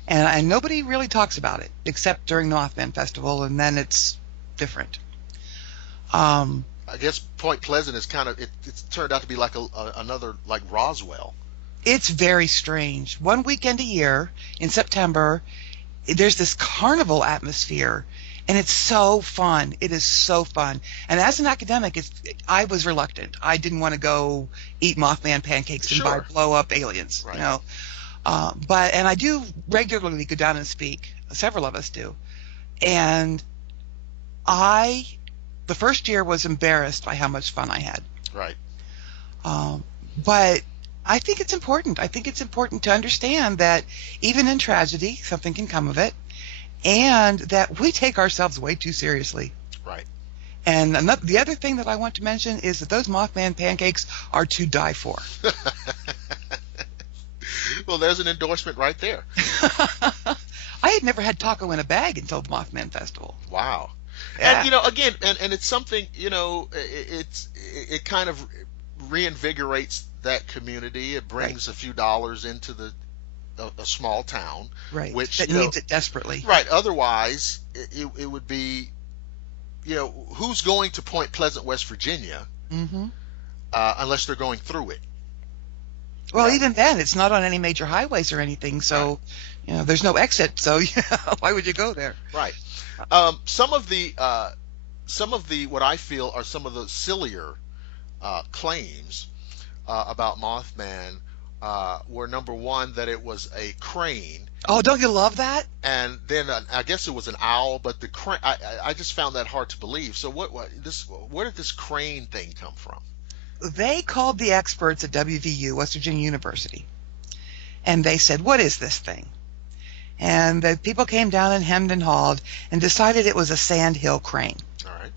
And nobody really talks about it except during the Mothman Festival, and then it's different. I guess Point Pleasant is kind of it's turned out to be like another like Roswell. It's very strange. One weekend a year in September, there's this carnival atmosphere, and it's so fun. It is so fun. And as an academic, I was reluctant. I didn't want to go eat Mothman pancakes and buy blow-up aliens. Right. You know, and I do regularly go down and speak. Several of us do, and the first year was embarrassed by how much fun I had. Right. But I think it's important. I think it's important to understand that even in tragedy, something can come of it, and that we take ourselves way too seriously. Right. And the other thing that I want to mention is that those Mothman pancakes are to die for. Well, there's an endorsement right there. I had never had taco in a bag until the Mothman Festival. Wow. Yeah. And again, and it's something, it kind of reinvigorates that community. It brings a few dollars into a small town, right, which that needs it desperately. Right. Otherwise, it would be, who's going to Point Pleasant, West Virginia, unless they're going through it. Well, right. Even then, it's not on any major highways or anything, so there's no exit. So why would you go there? Right. Some of the what I feel are some of the sillier claims about Mothman were, number one, that it was a crane. Oh, don't you love that? And then I guess it was an owl, but the crane, I just found that hard to believe. So where did this crane thing come from? They called the experts at WVU, West Virginia University, and they said, "What is this thing?" And the people came down and hemmed and hawed and decided it was a sandhill crane. All right.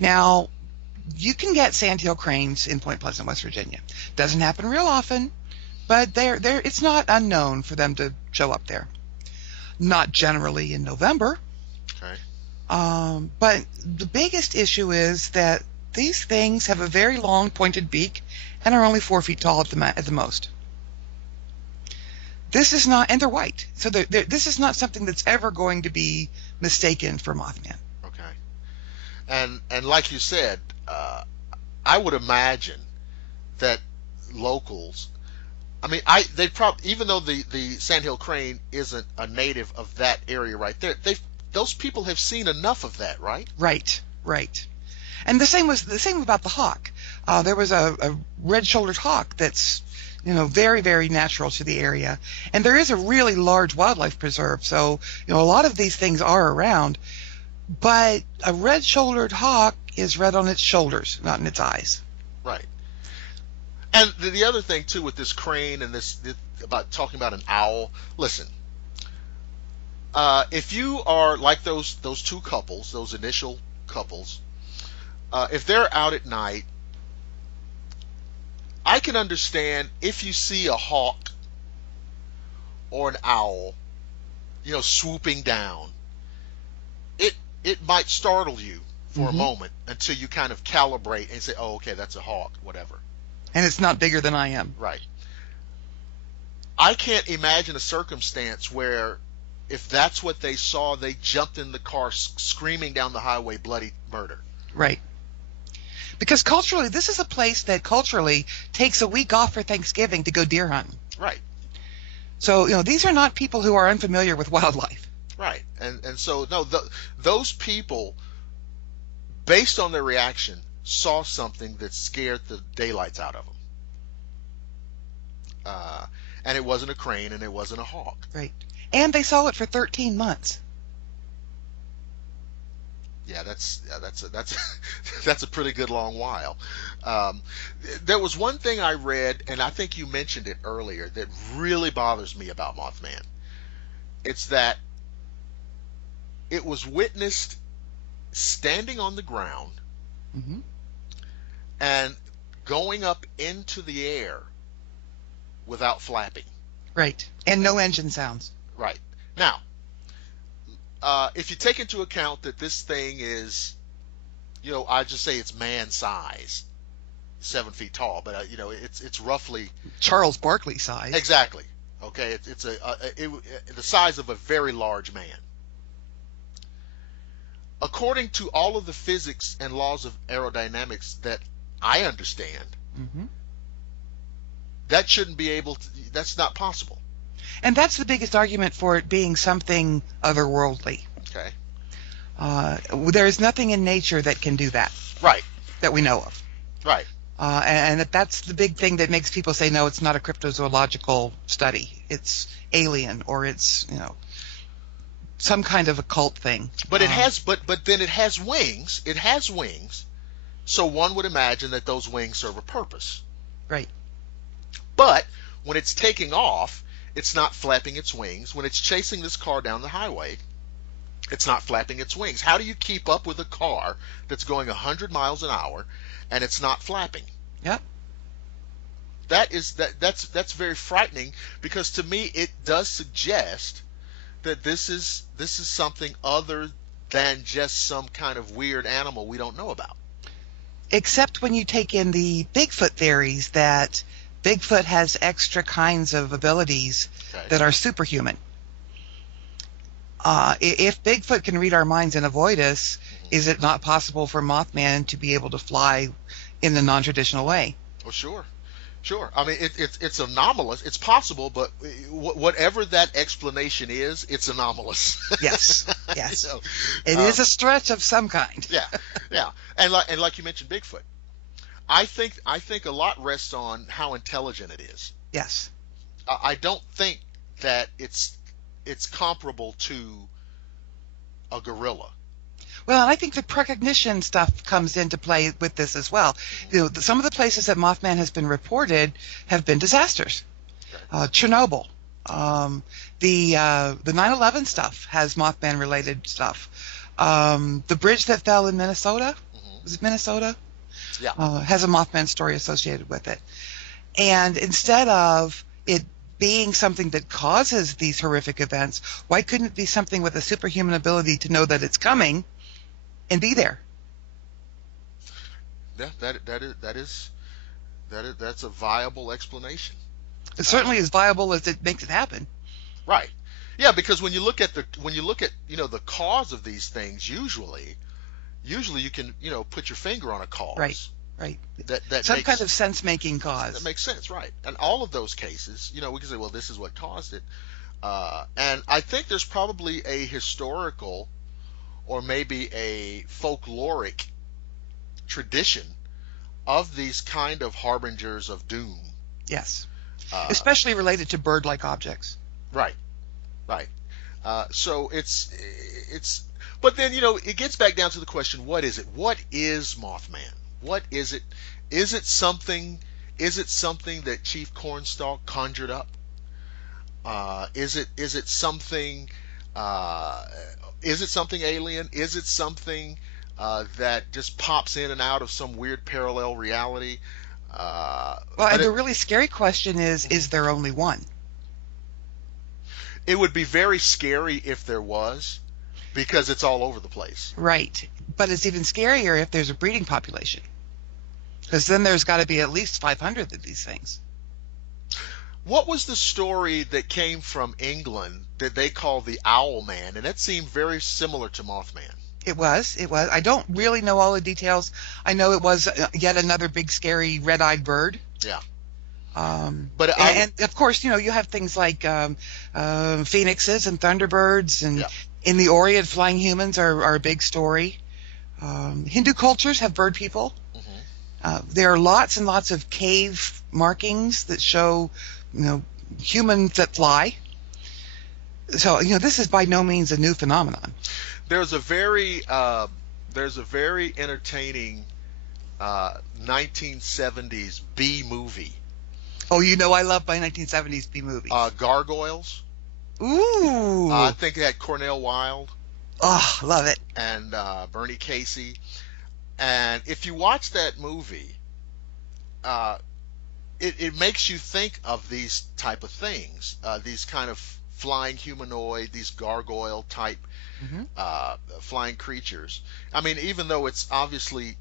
Now, you can get sandhill cranes in Point Pleasant, West Virginia. Doesn't happen real often, but it's not unknown for them to show up there. Not generally in November. Okay. But the biggest issue is that these things have a very long pointed beak and are only 4 feet tall at the most. This is not, and they're white, so this is not something that's ever going to be mistaken for Mothman. Okay. And like you said, I would imagine that locals, I mean, they probably, even though the sandhill crane isn't a native of that area right there, those people have seen enough of that, right? Right. And the same about the hawk. There was a red-shouldered hawk that's very, very natural to the area. And there is a really large wildlife preserve, so a lot of these things are around. But a red-shouldered hawk is red on its shoulders, not in its eyes. Right. And the other thing too with this crane and this about talking about an owl. Listen, if you are like those two couples, those initial couples, if they're out at night, I can understand if you see a hawk or an owl, swooping down. It might startle you for a moment until you kind of calibrate and say, "Oh, okay, that's a hawk," whatever. And it's not bigger than I am. Right. I can't imagine a circumstance where, if that's what they saw, they jumped in the car screaming down the highway, bloody murder. Right. Because culturally, this is a place that culturally takes a week off for Thanksgiving to go deer hunting. Right. So, these are not people who are unfamiliar with wildlife. Right. And so, no, those people, based on their reaction, saw something that scared the daylights out of them. And it wasn't a crane and it wasn't a hawk. Right. And they saw it for 13 months. Yeah, that's a pretty good long while. There was one thing I read, and I think you mentioned it earlier, that really bothers me about Mothman. It's that it was witnessed standing on the ground and going up into the air without flapping. Right. And no engine sounds. Right. Now, if you take into account that this thing is, I just say it's man size, 7 feet tall, but it's roughly Charles Barkley size. exactly. Okay, it's the size of a very large man. According to all of the physics and laws of aerodynamics that I understand, Hmm. that shouldn't be able to. That's not possible. And that's the biggest argument for it being something otherworldly. Okay. There is nothing in nature that can do that, Right. that we know of. Right. And that's the big thing that makes people say, no, it's not a cryptozoological study. It's alien, or it's, some kind of occult thing. But it has, but then it has wings. It has wings, so one would imagine that those wings serve a purpose. Right. But when it's taking off, it's not flapping its wings. When it's chasing this car down the highway, it's not flapping its wings. How do you keep up with a car that's going 100 miles an hour and it's not flapping? Yep. That's very frightening, because to me it does suggest that this is something other than just some kind of weird animal we don't know about. Except when you take in the Bigfoot theories that Bigfoot has extra kinds of abilities Okay. that are superhuman. If Bigfoot can read our minds and avoid us, is it not possible for Mothman to be able to fly in a non-traditional way? Well, sure. I mean, it's anomalous. It's possible, but whatever that explanation is, it's anomalous. Yes, yes. You know, It is a stretch of some kind. yeah. And like you mentioned, Bigfoot. I think a lot rests on how intelligent it is. Yes. I don't think that it's comparable to a gorilla. Well, I think the precognition stuff comes into play with this as well. Some of the places that Mothman has been reported have been disasters. Okay. Chernobyl. The 9/11 stuff has Mothman-related stuff. The bridge that fell in Minnesota, was it Minnesota? Yeah. Has a Mothman story associated with it. And instead of it being something that causes these horrific events, why couldn't it be something with a superhuman ability to know that it's coming and be there? Yeah, that's a viable explanation. It certainly is viable as it makes it happen. Right. Yeah, because when you look at the cause of these things, usually you can put your finger on a cause. Right. That Some makes, kind of sense-making cause. that makes sense, right? And all of those cases, we can say, well, this is what caused it. And I think there's probably a historical or maybe a folkloric tradition of these kind of harbingers of doom. Yes. Especially related to bird-like objects. Right. So it's, but then, it gets back down to the question, what is it? What is Mothman? What is it? Is it something that Chief Cornstalk conjured up? Is it something alien? Is it something that just pops in and out of some weird parallel reality? And the really scary question is there only one? It would be very scary if there was, because it's all over the place. Right. But it's even scarier if there's a breeding population. Because then there's got to be at least 500 of these things. What was the story that came from England that they call the Owl Man? And that seemed very similar to Mothman. It was. I don't really know all the details. I know it was yet another big, scary, red-eyed bird. Yeah. But and of course, you have things like phoenixes and thunderbirds, and in the Orient, flying humans are a big story. Hindu cultures have bird people. Mm-hmm. There are lots and lots of cave markings that show, humans that fly. So, this is by no means a new phenomenon. There's a very entertaining 1970s B movie. Oh, I love my 1970s B movies. Gargoyles. Ooh. I think it had Cornel Wilde. Oh, love it. And Bernie Casey. And if you watch that movie, it makes you think of these type of things, these kind of flying humanoid, these gargoyle type flying creatures. I mean, even though it's obviously,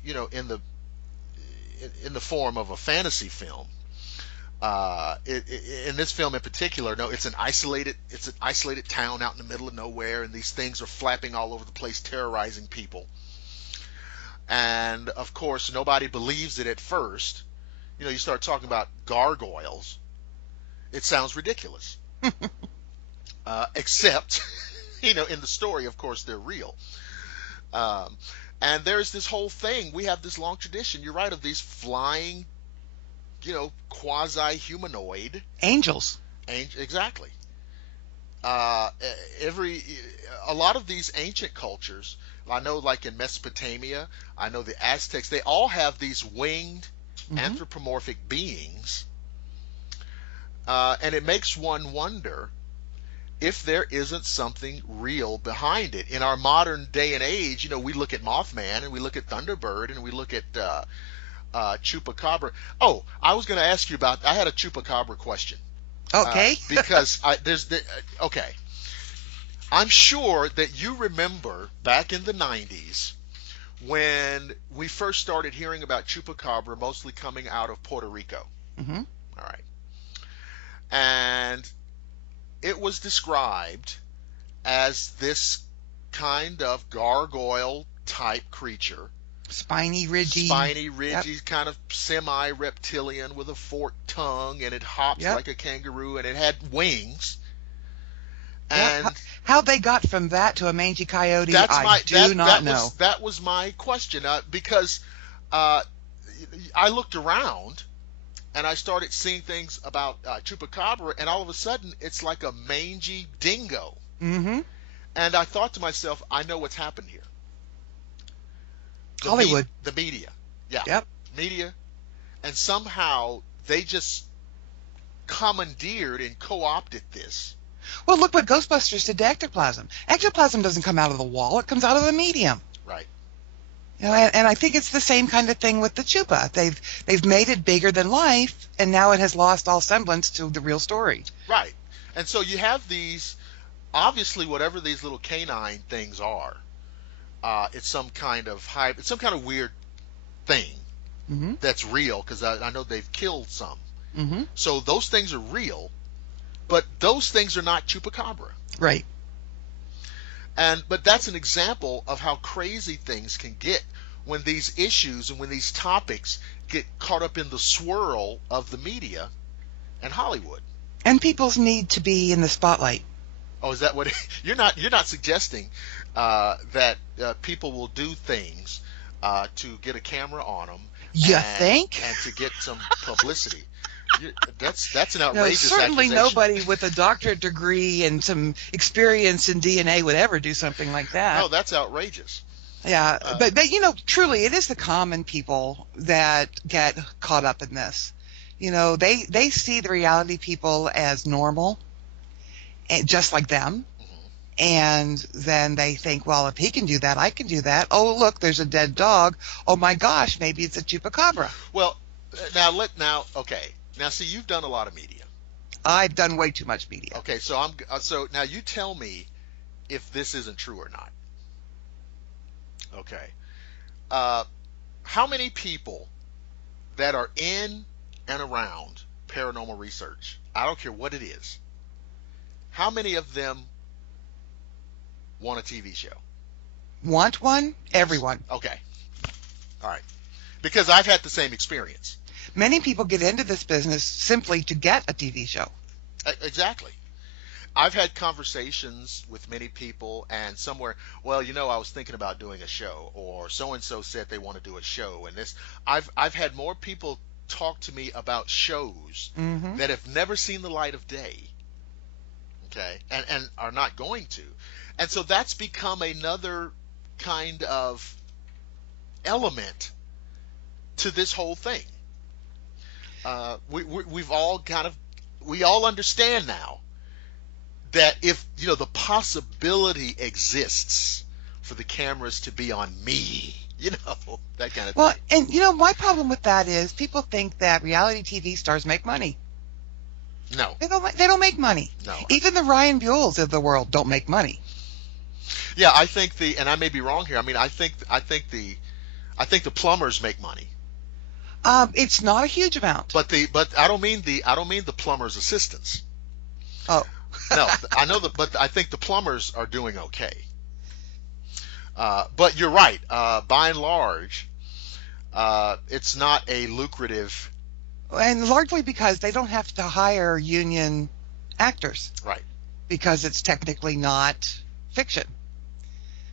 in the form of a fantasy film. In this film in particular, no, it's an isolated town out in the middle of nowhere, and these things are flapping all over the place, terrorizing people. And of course, nobody believes it at first. You start talking about gargoyles. It sounds ridiculous. Except, in the story, of course, they're real. And there's this whole thing. We have this long tradition, you're right, of these flying, quasi-humanoid angels. Exactly. A lot of these ancient cultures, I know, like in Mesopotamia, I know the Aztecs, they all have these winged anthropomorphic beings. And it makes one wonder if there isn't something real behind it. In our modern day and age, we look at Mothman and we look at Thunderbird and we look at Chupacabra. Oh, I was going to ask you I had a Chupacabra question. Okay. Because okay. I'm sure that you remember back in the 90s when we first started hearing about Chupacabra, mostly coming out of Puerto Rico. Mm-hmm. All right. And it was described as this kind of gargoyle type creature. Spiny, ridgy, yep. Kind of semi-reptilian with a forked tongue, and it hops like a kangaroo, and it had wings. And how they got from that to a mangy coyote, I do not know. That was my question, because I looked around and I started seeing things about Chupacabra, and all of a sudden it's like a mangy dingo. Mm-hmm. And I thought to myself, I know what's happened here. Hollywood. The media. Yeah. Yep. Media. And somehow they just commandeered and co-opted this. Well, look what Ghostbusters did to ectoplasm. Ectoplasm doesn't come out of the wall. It comes out of the medium. Right. And I think it's the same kind of thing with the Chupa. They've made it bigger than life, and now it has lost all semblance to the real story. Right. And so you have these, obviously, whatever these little canine things are, it's some kind of it's some kind of weird thing that's real, because I know they've killed some. Mm-hmm. So those things are real, but those things are not Chupacabra. Right. But that's an example of how crazy things can get when these issues and when these topics get caught up in the swirl of the media and Hollywood. And people's need to be in the spotlight. Oh, is that what you're not suggesting that people will do things to get a camera on them? You think? And to get some publicity. That's an outrageous certainly accusation. Nobody with a doctorate degree and some experience in DNA would ever do something like that. No, that's outrageous. Yeah, but truly, it is the common people that get caught up in this. They see the reality people as normal, just like them. And then they think, well, if he can do that, I can do that. Oh, look, there's a dead dog. Oh my gosh, maybe it's a Chupacabra. Well, okay. Now, see, you've done a lot of media. I've done way too much media. Okay, so now you tell me if this isn't true or not. Okay. How many people that are in and around paranormal research, I don't care what it is, how many of them want a TV show? Want one? Everyone. Okay. All right. Because I've had the same experience. Many people get into this business simply to get a TV show. Exactly. I've had conversations with many people, and somewhere, well, I was thinking about doing a show, or so-and-so said they want to do a show, and this. I've had more people talk to me about shows that have never seen the light of day, okay, and are not going to. And so that's become another kind of element to this whole thing. We all understand now that if the possibility exists for the cameras to be on me, that kind of thing. Well, and my problem with that is people think that reality TV stars make money. No, they don't make money. No, even the Ryan Buells of the world don't make money. Yeah, I think and I may be wrong here. I mean, I think the plumbers make money. It's not a huge amount. But I don't mean the plumber's assistants. Oh. No, I know but I think the plumbers are doing okay. But you're right. By and large, it's not a lucrative. And largely because they don't have to hire union actors. Right. Because it's technically not fiction.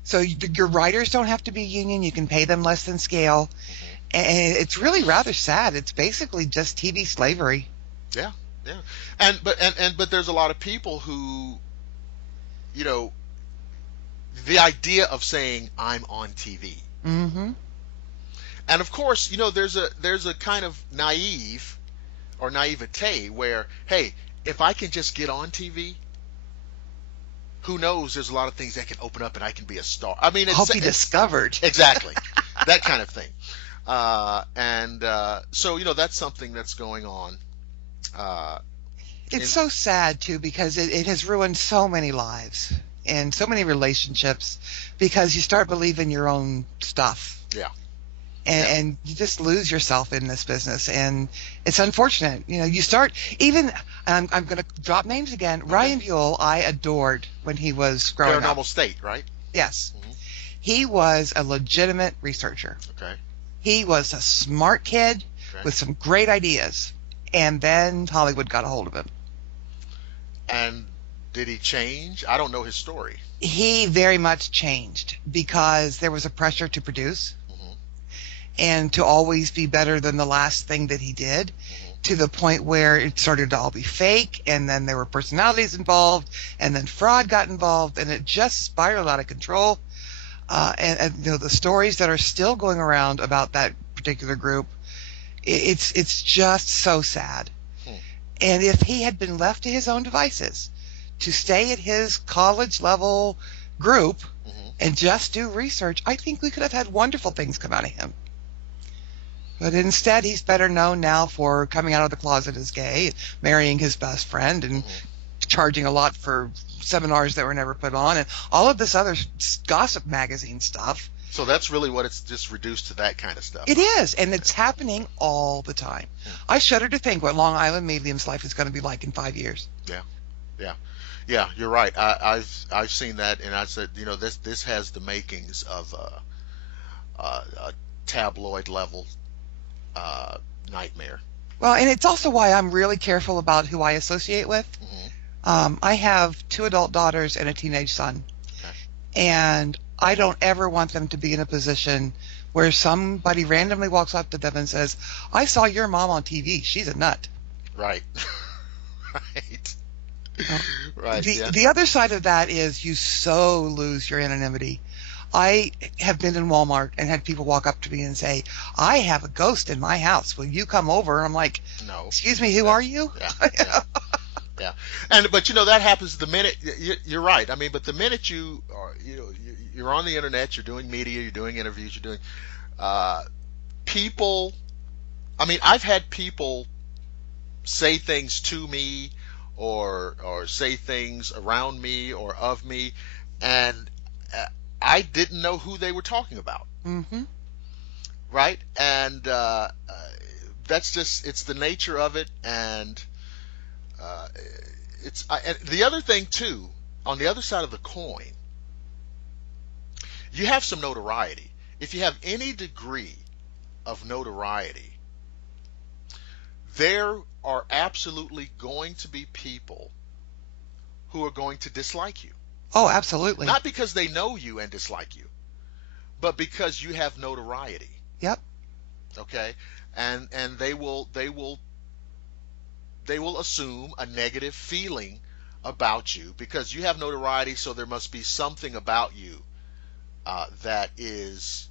So your writers don't have to be union. You can pay them less than scale. Mm-hmm. And it's really rather sad. It's basically just TV slavery. Yeah, yeah. But there's a lot of people who, the idea of saying I'm on TV. Mm-hmm. And of course, there's a kind of naivete where, hey, if I can just get on TV, who knows? There's a lot of things that can open up, and I can be a star. I mean, I'll be discovered. Exactly, that kind of thing. So that's something that's going on. It's so sad too, because it has ruined so many lives and so many relationships, because you start believing your own stuff. Yeah. And you just lose yourself in this business, and it's unfortunate. You start even. I'm going to drop names again. Okay. Ryan Buell, I adored when he was growing up. Paranormal State, right? Yes. Mm-hmm. He was a legitimate researcher. Okay. He was a smart kid with some great ideas, and then Hollywood got a hold of him. And did he change? I don't know his story. He very much changed because there was a pressure to produce. And to always be better than the last thing that he did, to the point where it started to all be fake, and then there were personalities involved, and then fraud got involved, and it just spiraled out of control. And the stories that are still going around about that particular group, it's just so sad. And if he had been left to his own devices, to stay at his college level group and just do research, I think we could have had wonderful things come out of him. But instead, he's better known now for coming out of the closet as gay, marrying his best friend, and charging a lot for seminars that were never put on, and all of this other gossip magazine stuff. So that's really what it's just reduced to, that kind of stuff. It is, and it's happening all the time. I shudder to think what Long Island Medium's life is going to be like in 5 years. Yeah. You're right. I've seen that, and I said, this has the makings of a tabloid level nightmare. Well, and it's also why I'm really careful about who I associate with. I have 2 adult daughters and a teenage son. Okay. And I don't ever want them to be in a position where somebody randomly walks up to them and says, I saw your mom on TV. She's a nut. Right. Right. The other side of that is you so lose your anonymity. I have been in Walmart and had people walk up to me and say, I have a ghost in my house. Will you come over? And I'm like, no. Excuse me, who are you? Yeah. But that happens the minute you're right. I mean, but the minute you are, you're on the internet, you're doing media, you're doing interviews, you're doing people. I mean, I've had people say things to me or say things around me or of me, and I didn't know who they were talking about. Mm-hmm. Right? And that's just, it's the nature of it. And and the other thing, too, on the other side of the coin, you have some notoriety. If you have any degree of notoriety, there are absolutely going to be people who are going to dislike you. Oh, absolutely. Not because they know you and dislike you, but because you have notoriety. Yep. Okay? And they will assume a negative feeling about you because you have notoriety, so there must be something about you that is,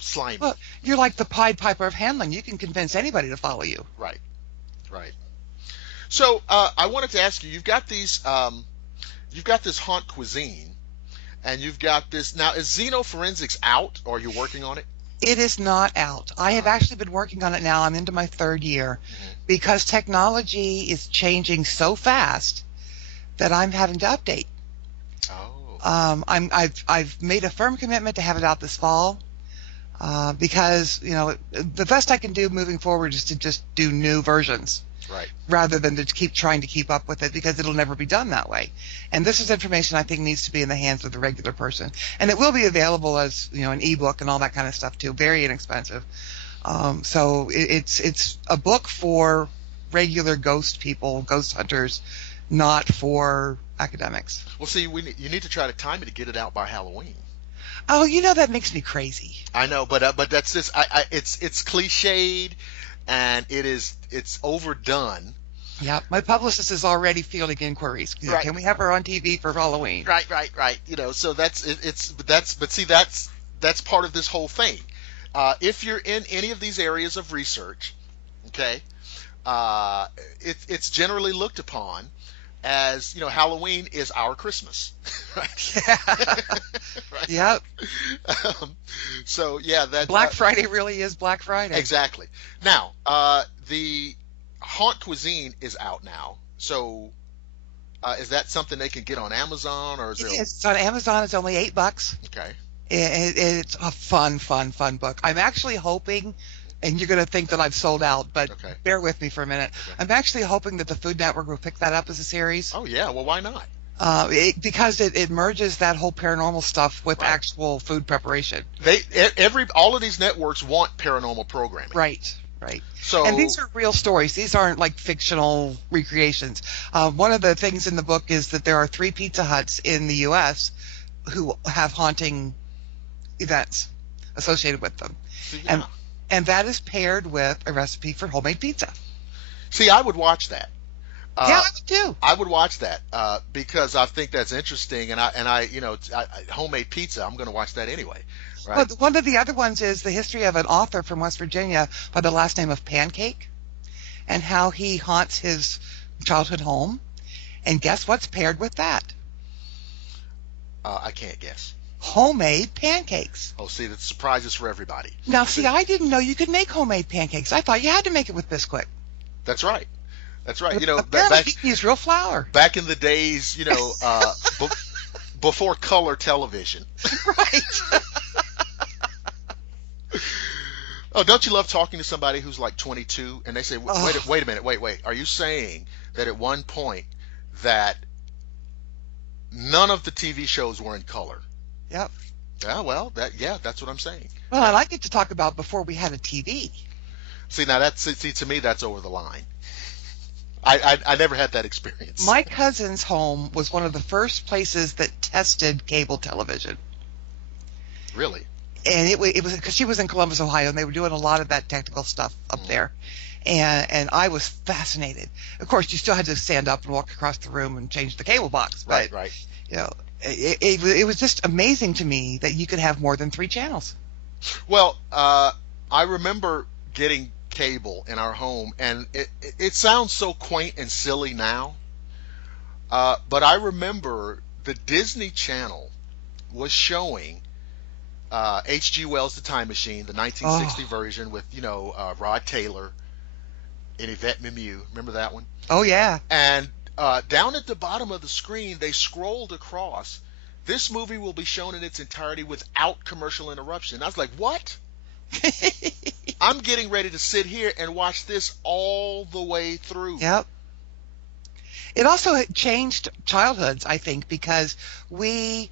slimy. Well, you're like the Pied Piper of Hamelin. You can convince anybody to follow you. Right. So I wanted to ask you, you've got this haunt cuisine, and you've got this, now is Xeno Forensics out, or are you working on it? It is not out. I have actually been working on it now. I'm into my 3rd year because technology is changing so fast that I'm having to update. Oh. I've made a firm commitment to have it out this fall. because, the best I can do moving forward is to just do new versions. Right. Rather than to keep trying to keep up with it, because it'll never be done that way. And this is information I think needs to be in the hands of the regular person. And it will be available as, an ebook and all that kind of stuff too, very inexpensive. So it's a book for regular ghost people, ghost hunters, not for academics. Well, see, you need to try to time it to get it out by Halloween. Oh, that makes me crazy. I know, but that's just it's cliched, and it's overdone. Yeah, my publicist is already fielding inquiries. Right. Can we have her on TV for Halloween? Right. So that's part of this whole thing. If you're in any of these areas of research, okay, it's generally looked upon as, Halloween is our Christmas, right? Yeah. Right? Yep. So yeah, that Black Friday really is Black Friday. Exactly. Now, the haunt cuisine is out now. So, is that something they can get on Amazon, or is it? It's on Amazon. It's only $8. Okay. It's a fun book. I'm actually hoping, and you're going to think that I've sold out, but okay, bear with me for a minute. Okay. I'm actually hoping that the Food Network will pick that up as a series. Oh yeah, well why not? Because it merges that whole paranormal stuff with Right. actual food preparation. All of these networks want paranormal programming. Right. So, And these are real stories. These aren't like fictional recreations. One of the things in the book is that there are 3 Pizza Huts in the U.S. who have haunting events associated with them. yeah. And that is paired with a recipe for homemade pizza. See, I would watch that. Yeah, I would too. I would watch that because I think that's interesting, and I homemade pizza. I'm going to watch that anyway. Right. Well, one of the other ones is the history of an author from West Virginia by the last name of Pancake, and how he haunts his childhood home. And guess what's paired with that? I can't guess. Homemade pancakes. Oh, see, the surprise is for everybody. Now, see, I didn't know you could make homemade pancakes. I thought you had to make it with Bisquick. That's right. Apparently, you can use real flour. Back in the days, before color television. Right. Oh, don't you love talking to somebody who's like 22 and they say, wait a minute, wait. Are you saying that at one point that none of the TV shows were in color? Yep. Yeah, well, that's what I'm saying. Well, and I get to talk about before we had a TV. See, now to me, that's over the line. I never had that experience. My cousin's home was one of the first places that tested cable television. Really? And it was because she was in Columbus, Ohio, and they were doing a lot of that technical stuff up there. And I was fascinated. Of course, you still had to stand up and walk across the room and change the cable box. But, Right. It was just amazing to me that you could have more than 3 channels. Well, I remember getting cable in our home, and it sounds so quaint and silly now, but I remember the Disney Channel was showing H.G. Wells' The Time Machine, the 1960 version with Rod Taylor and Yvette Mimieux. Remember that one? Oh yeah. And down at the bottom of the screen, they scrolled across, "This movie will be shown in its entirety without commercial interruption." I was like, what? I'm getting ready to sit here and watch this all the way through. Yep. It also changed childhoods, I think, because we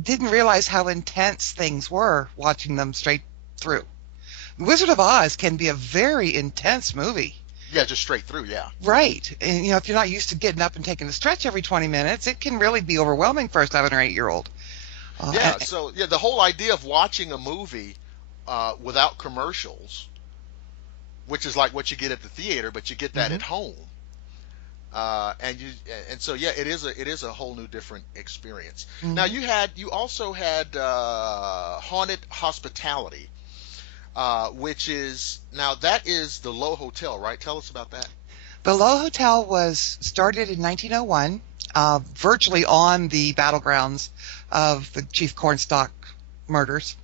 didn't realize how intense things were watching them straight through. Wizard of Oz can be a very intense movie. Yeah, just straight through, yeah. Right. And, if you're not used to getting up and taking a stretch every 20 minutes, it can really be overwhelming for a 7 or 8 year old. The whole idea of watching a movie without commercials, which is like what you get at the theater, but you get that at home. It is a whole new different experience. Mm-hmm. Now you also had Haunted Hospitality, which is that is the Lowe Hotel, right? Tell us about that. The Lowe Hotel was started in 1901, virtually on the battlegrounds of the Chief Cornstalk murders,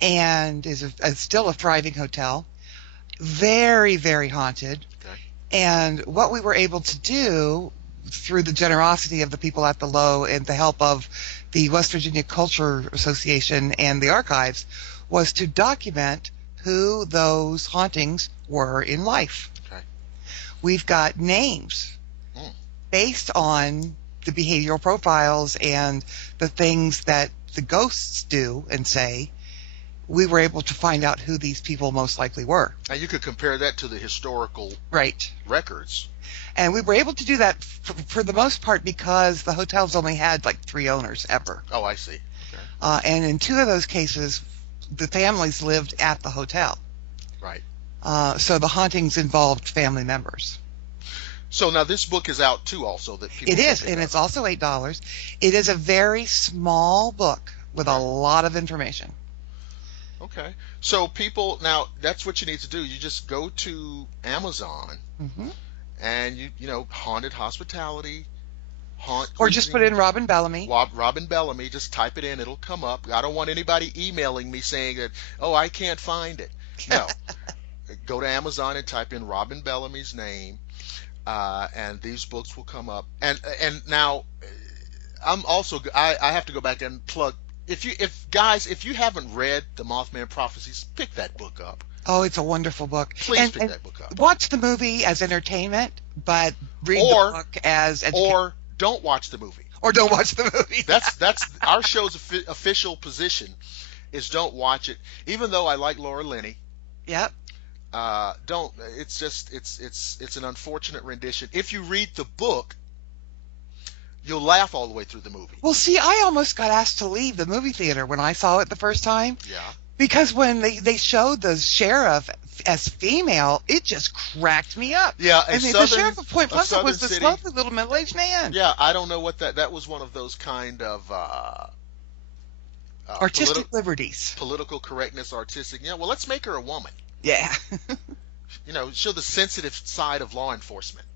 and is still a thriving hotel. Very, very haunted. Okay. And what we were able to do through the generosity of the people at the Lowe and the help of the West Virginia Culture Association and the archives was to document who those hauntings were in life. Okay. We've got names based on the behavioral profiles and the things that the ghosts do and say. We were able to find out who these people most likely were. And you could compare that to the historical records. And we were able to do that for the most part because the hotels only had like 3 owners ever. Oh, I see. Okay. And in 2 of those cases, the families lived at the hotel. Right. So the hauntings involved family members. So now this book is out too also. That people It is, and it's also $8. It is a very small book with a lot of information. Okay. So people, now that's what you need to do. You just go to Amazon and you know, haunted hospitality, or just put in Robin Bellamy. Robin Bellamy, just type it in, it'll come up. I don't want anybody emailing me saying that, oh, I can't find it. No. Go to Amazon and type in Robin Bellamy's name, and these books will come up. And now I'm also, I have to go back and plug. If you haven't read the Mothman Prophecies, pick that book up. Oh, it's a wonderful book. Please pick that book up. Watch the movie as entertainment, but read the book as education. Or don't watch the movie. Or don't watch the movie. That's our show's official position is don't watch it. Even though I like Laura Linney. Yep. Don't. It's just it's an unfortunate rendition. If you read the book, you'll laugh all the way through the movie. Well, see, I almost got asked to leave the movie theater when I saw it the first time. Yeah. Because when they showed the sheriff as female, it just cracked me up. Yeah, and the sheriff of Point Pleasant was this lovely little middle-aged man. Yeah, I don't know what that was one of those kind of artistic liberties. Political correctness, artistic. Yeah, well, let's make her a woman. Yeah. You know, show the sensitive side of law enforcement.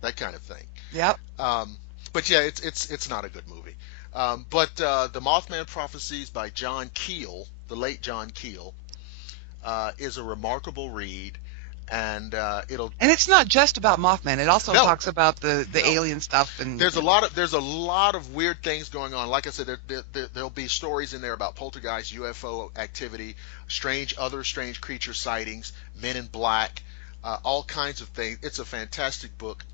That kind of thing. Yep. But yeah, it's not a good movie. But the Mothman Prophecies by John Keel, the late John Keel, is a remarkable read, and it'll. And it's not just about Mothman. It also talks about the alien stuff. And there's a lot of weird things going on. Like I said, there'll be stories in there about poltergeist, UFO activity, other strange creature sightings, Men in Black, all kinds of things. It's a fantastic book.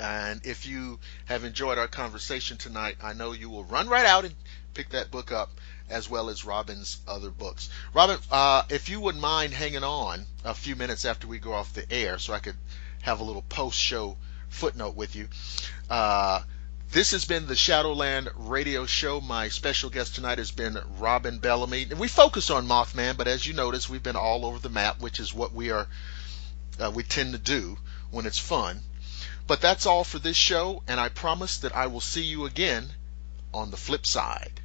And if you have enjoyed our conversation tonight, I know you will run right out and pick that book up, as well as Robin's other books. Robin, if you wouldn't mind hanging on a few minutes after we go off the air so I could have a little post-show footnote with you. This has been the Shadowland Radio Show. My special guest tonight has been Robin Bellamy. We focus on Mothman, but as you notice, we've been all over the map, which is what we tend to do when it's fun. But that's all for this show, and I promise that I will see you again on the flip side.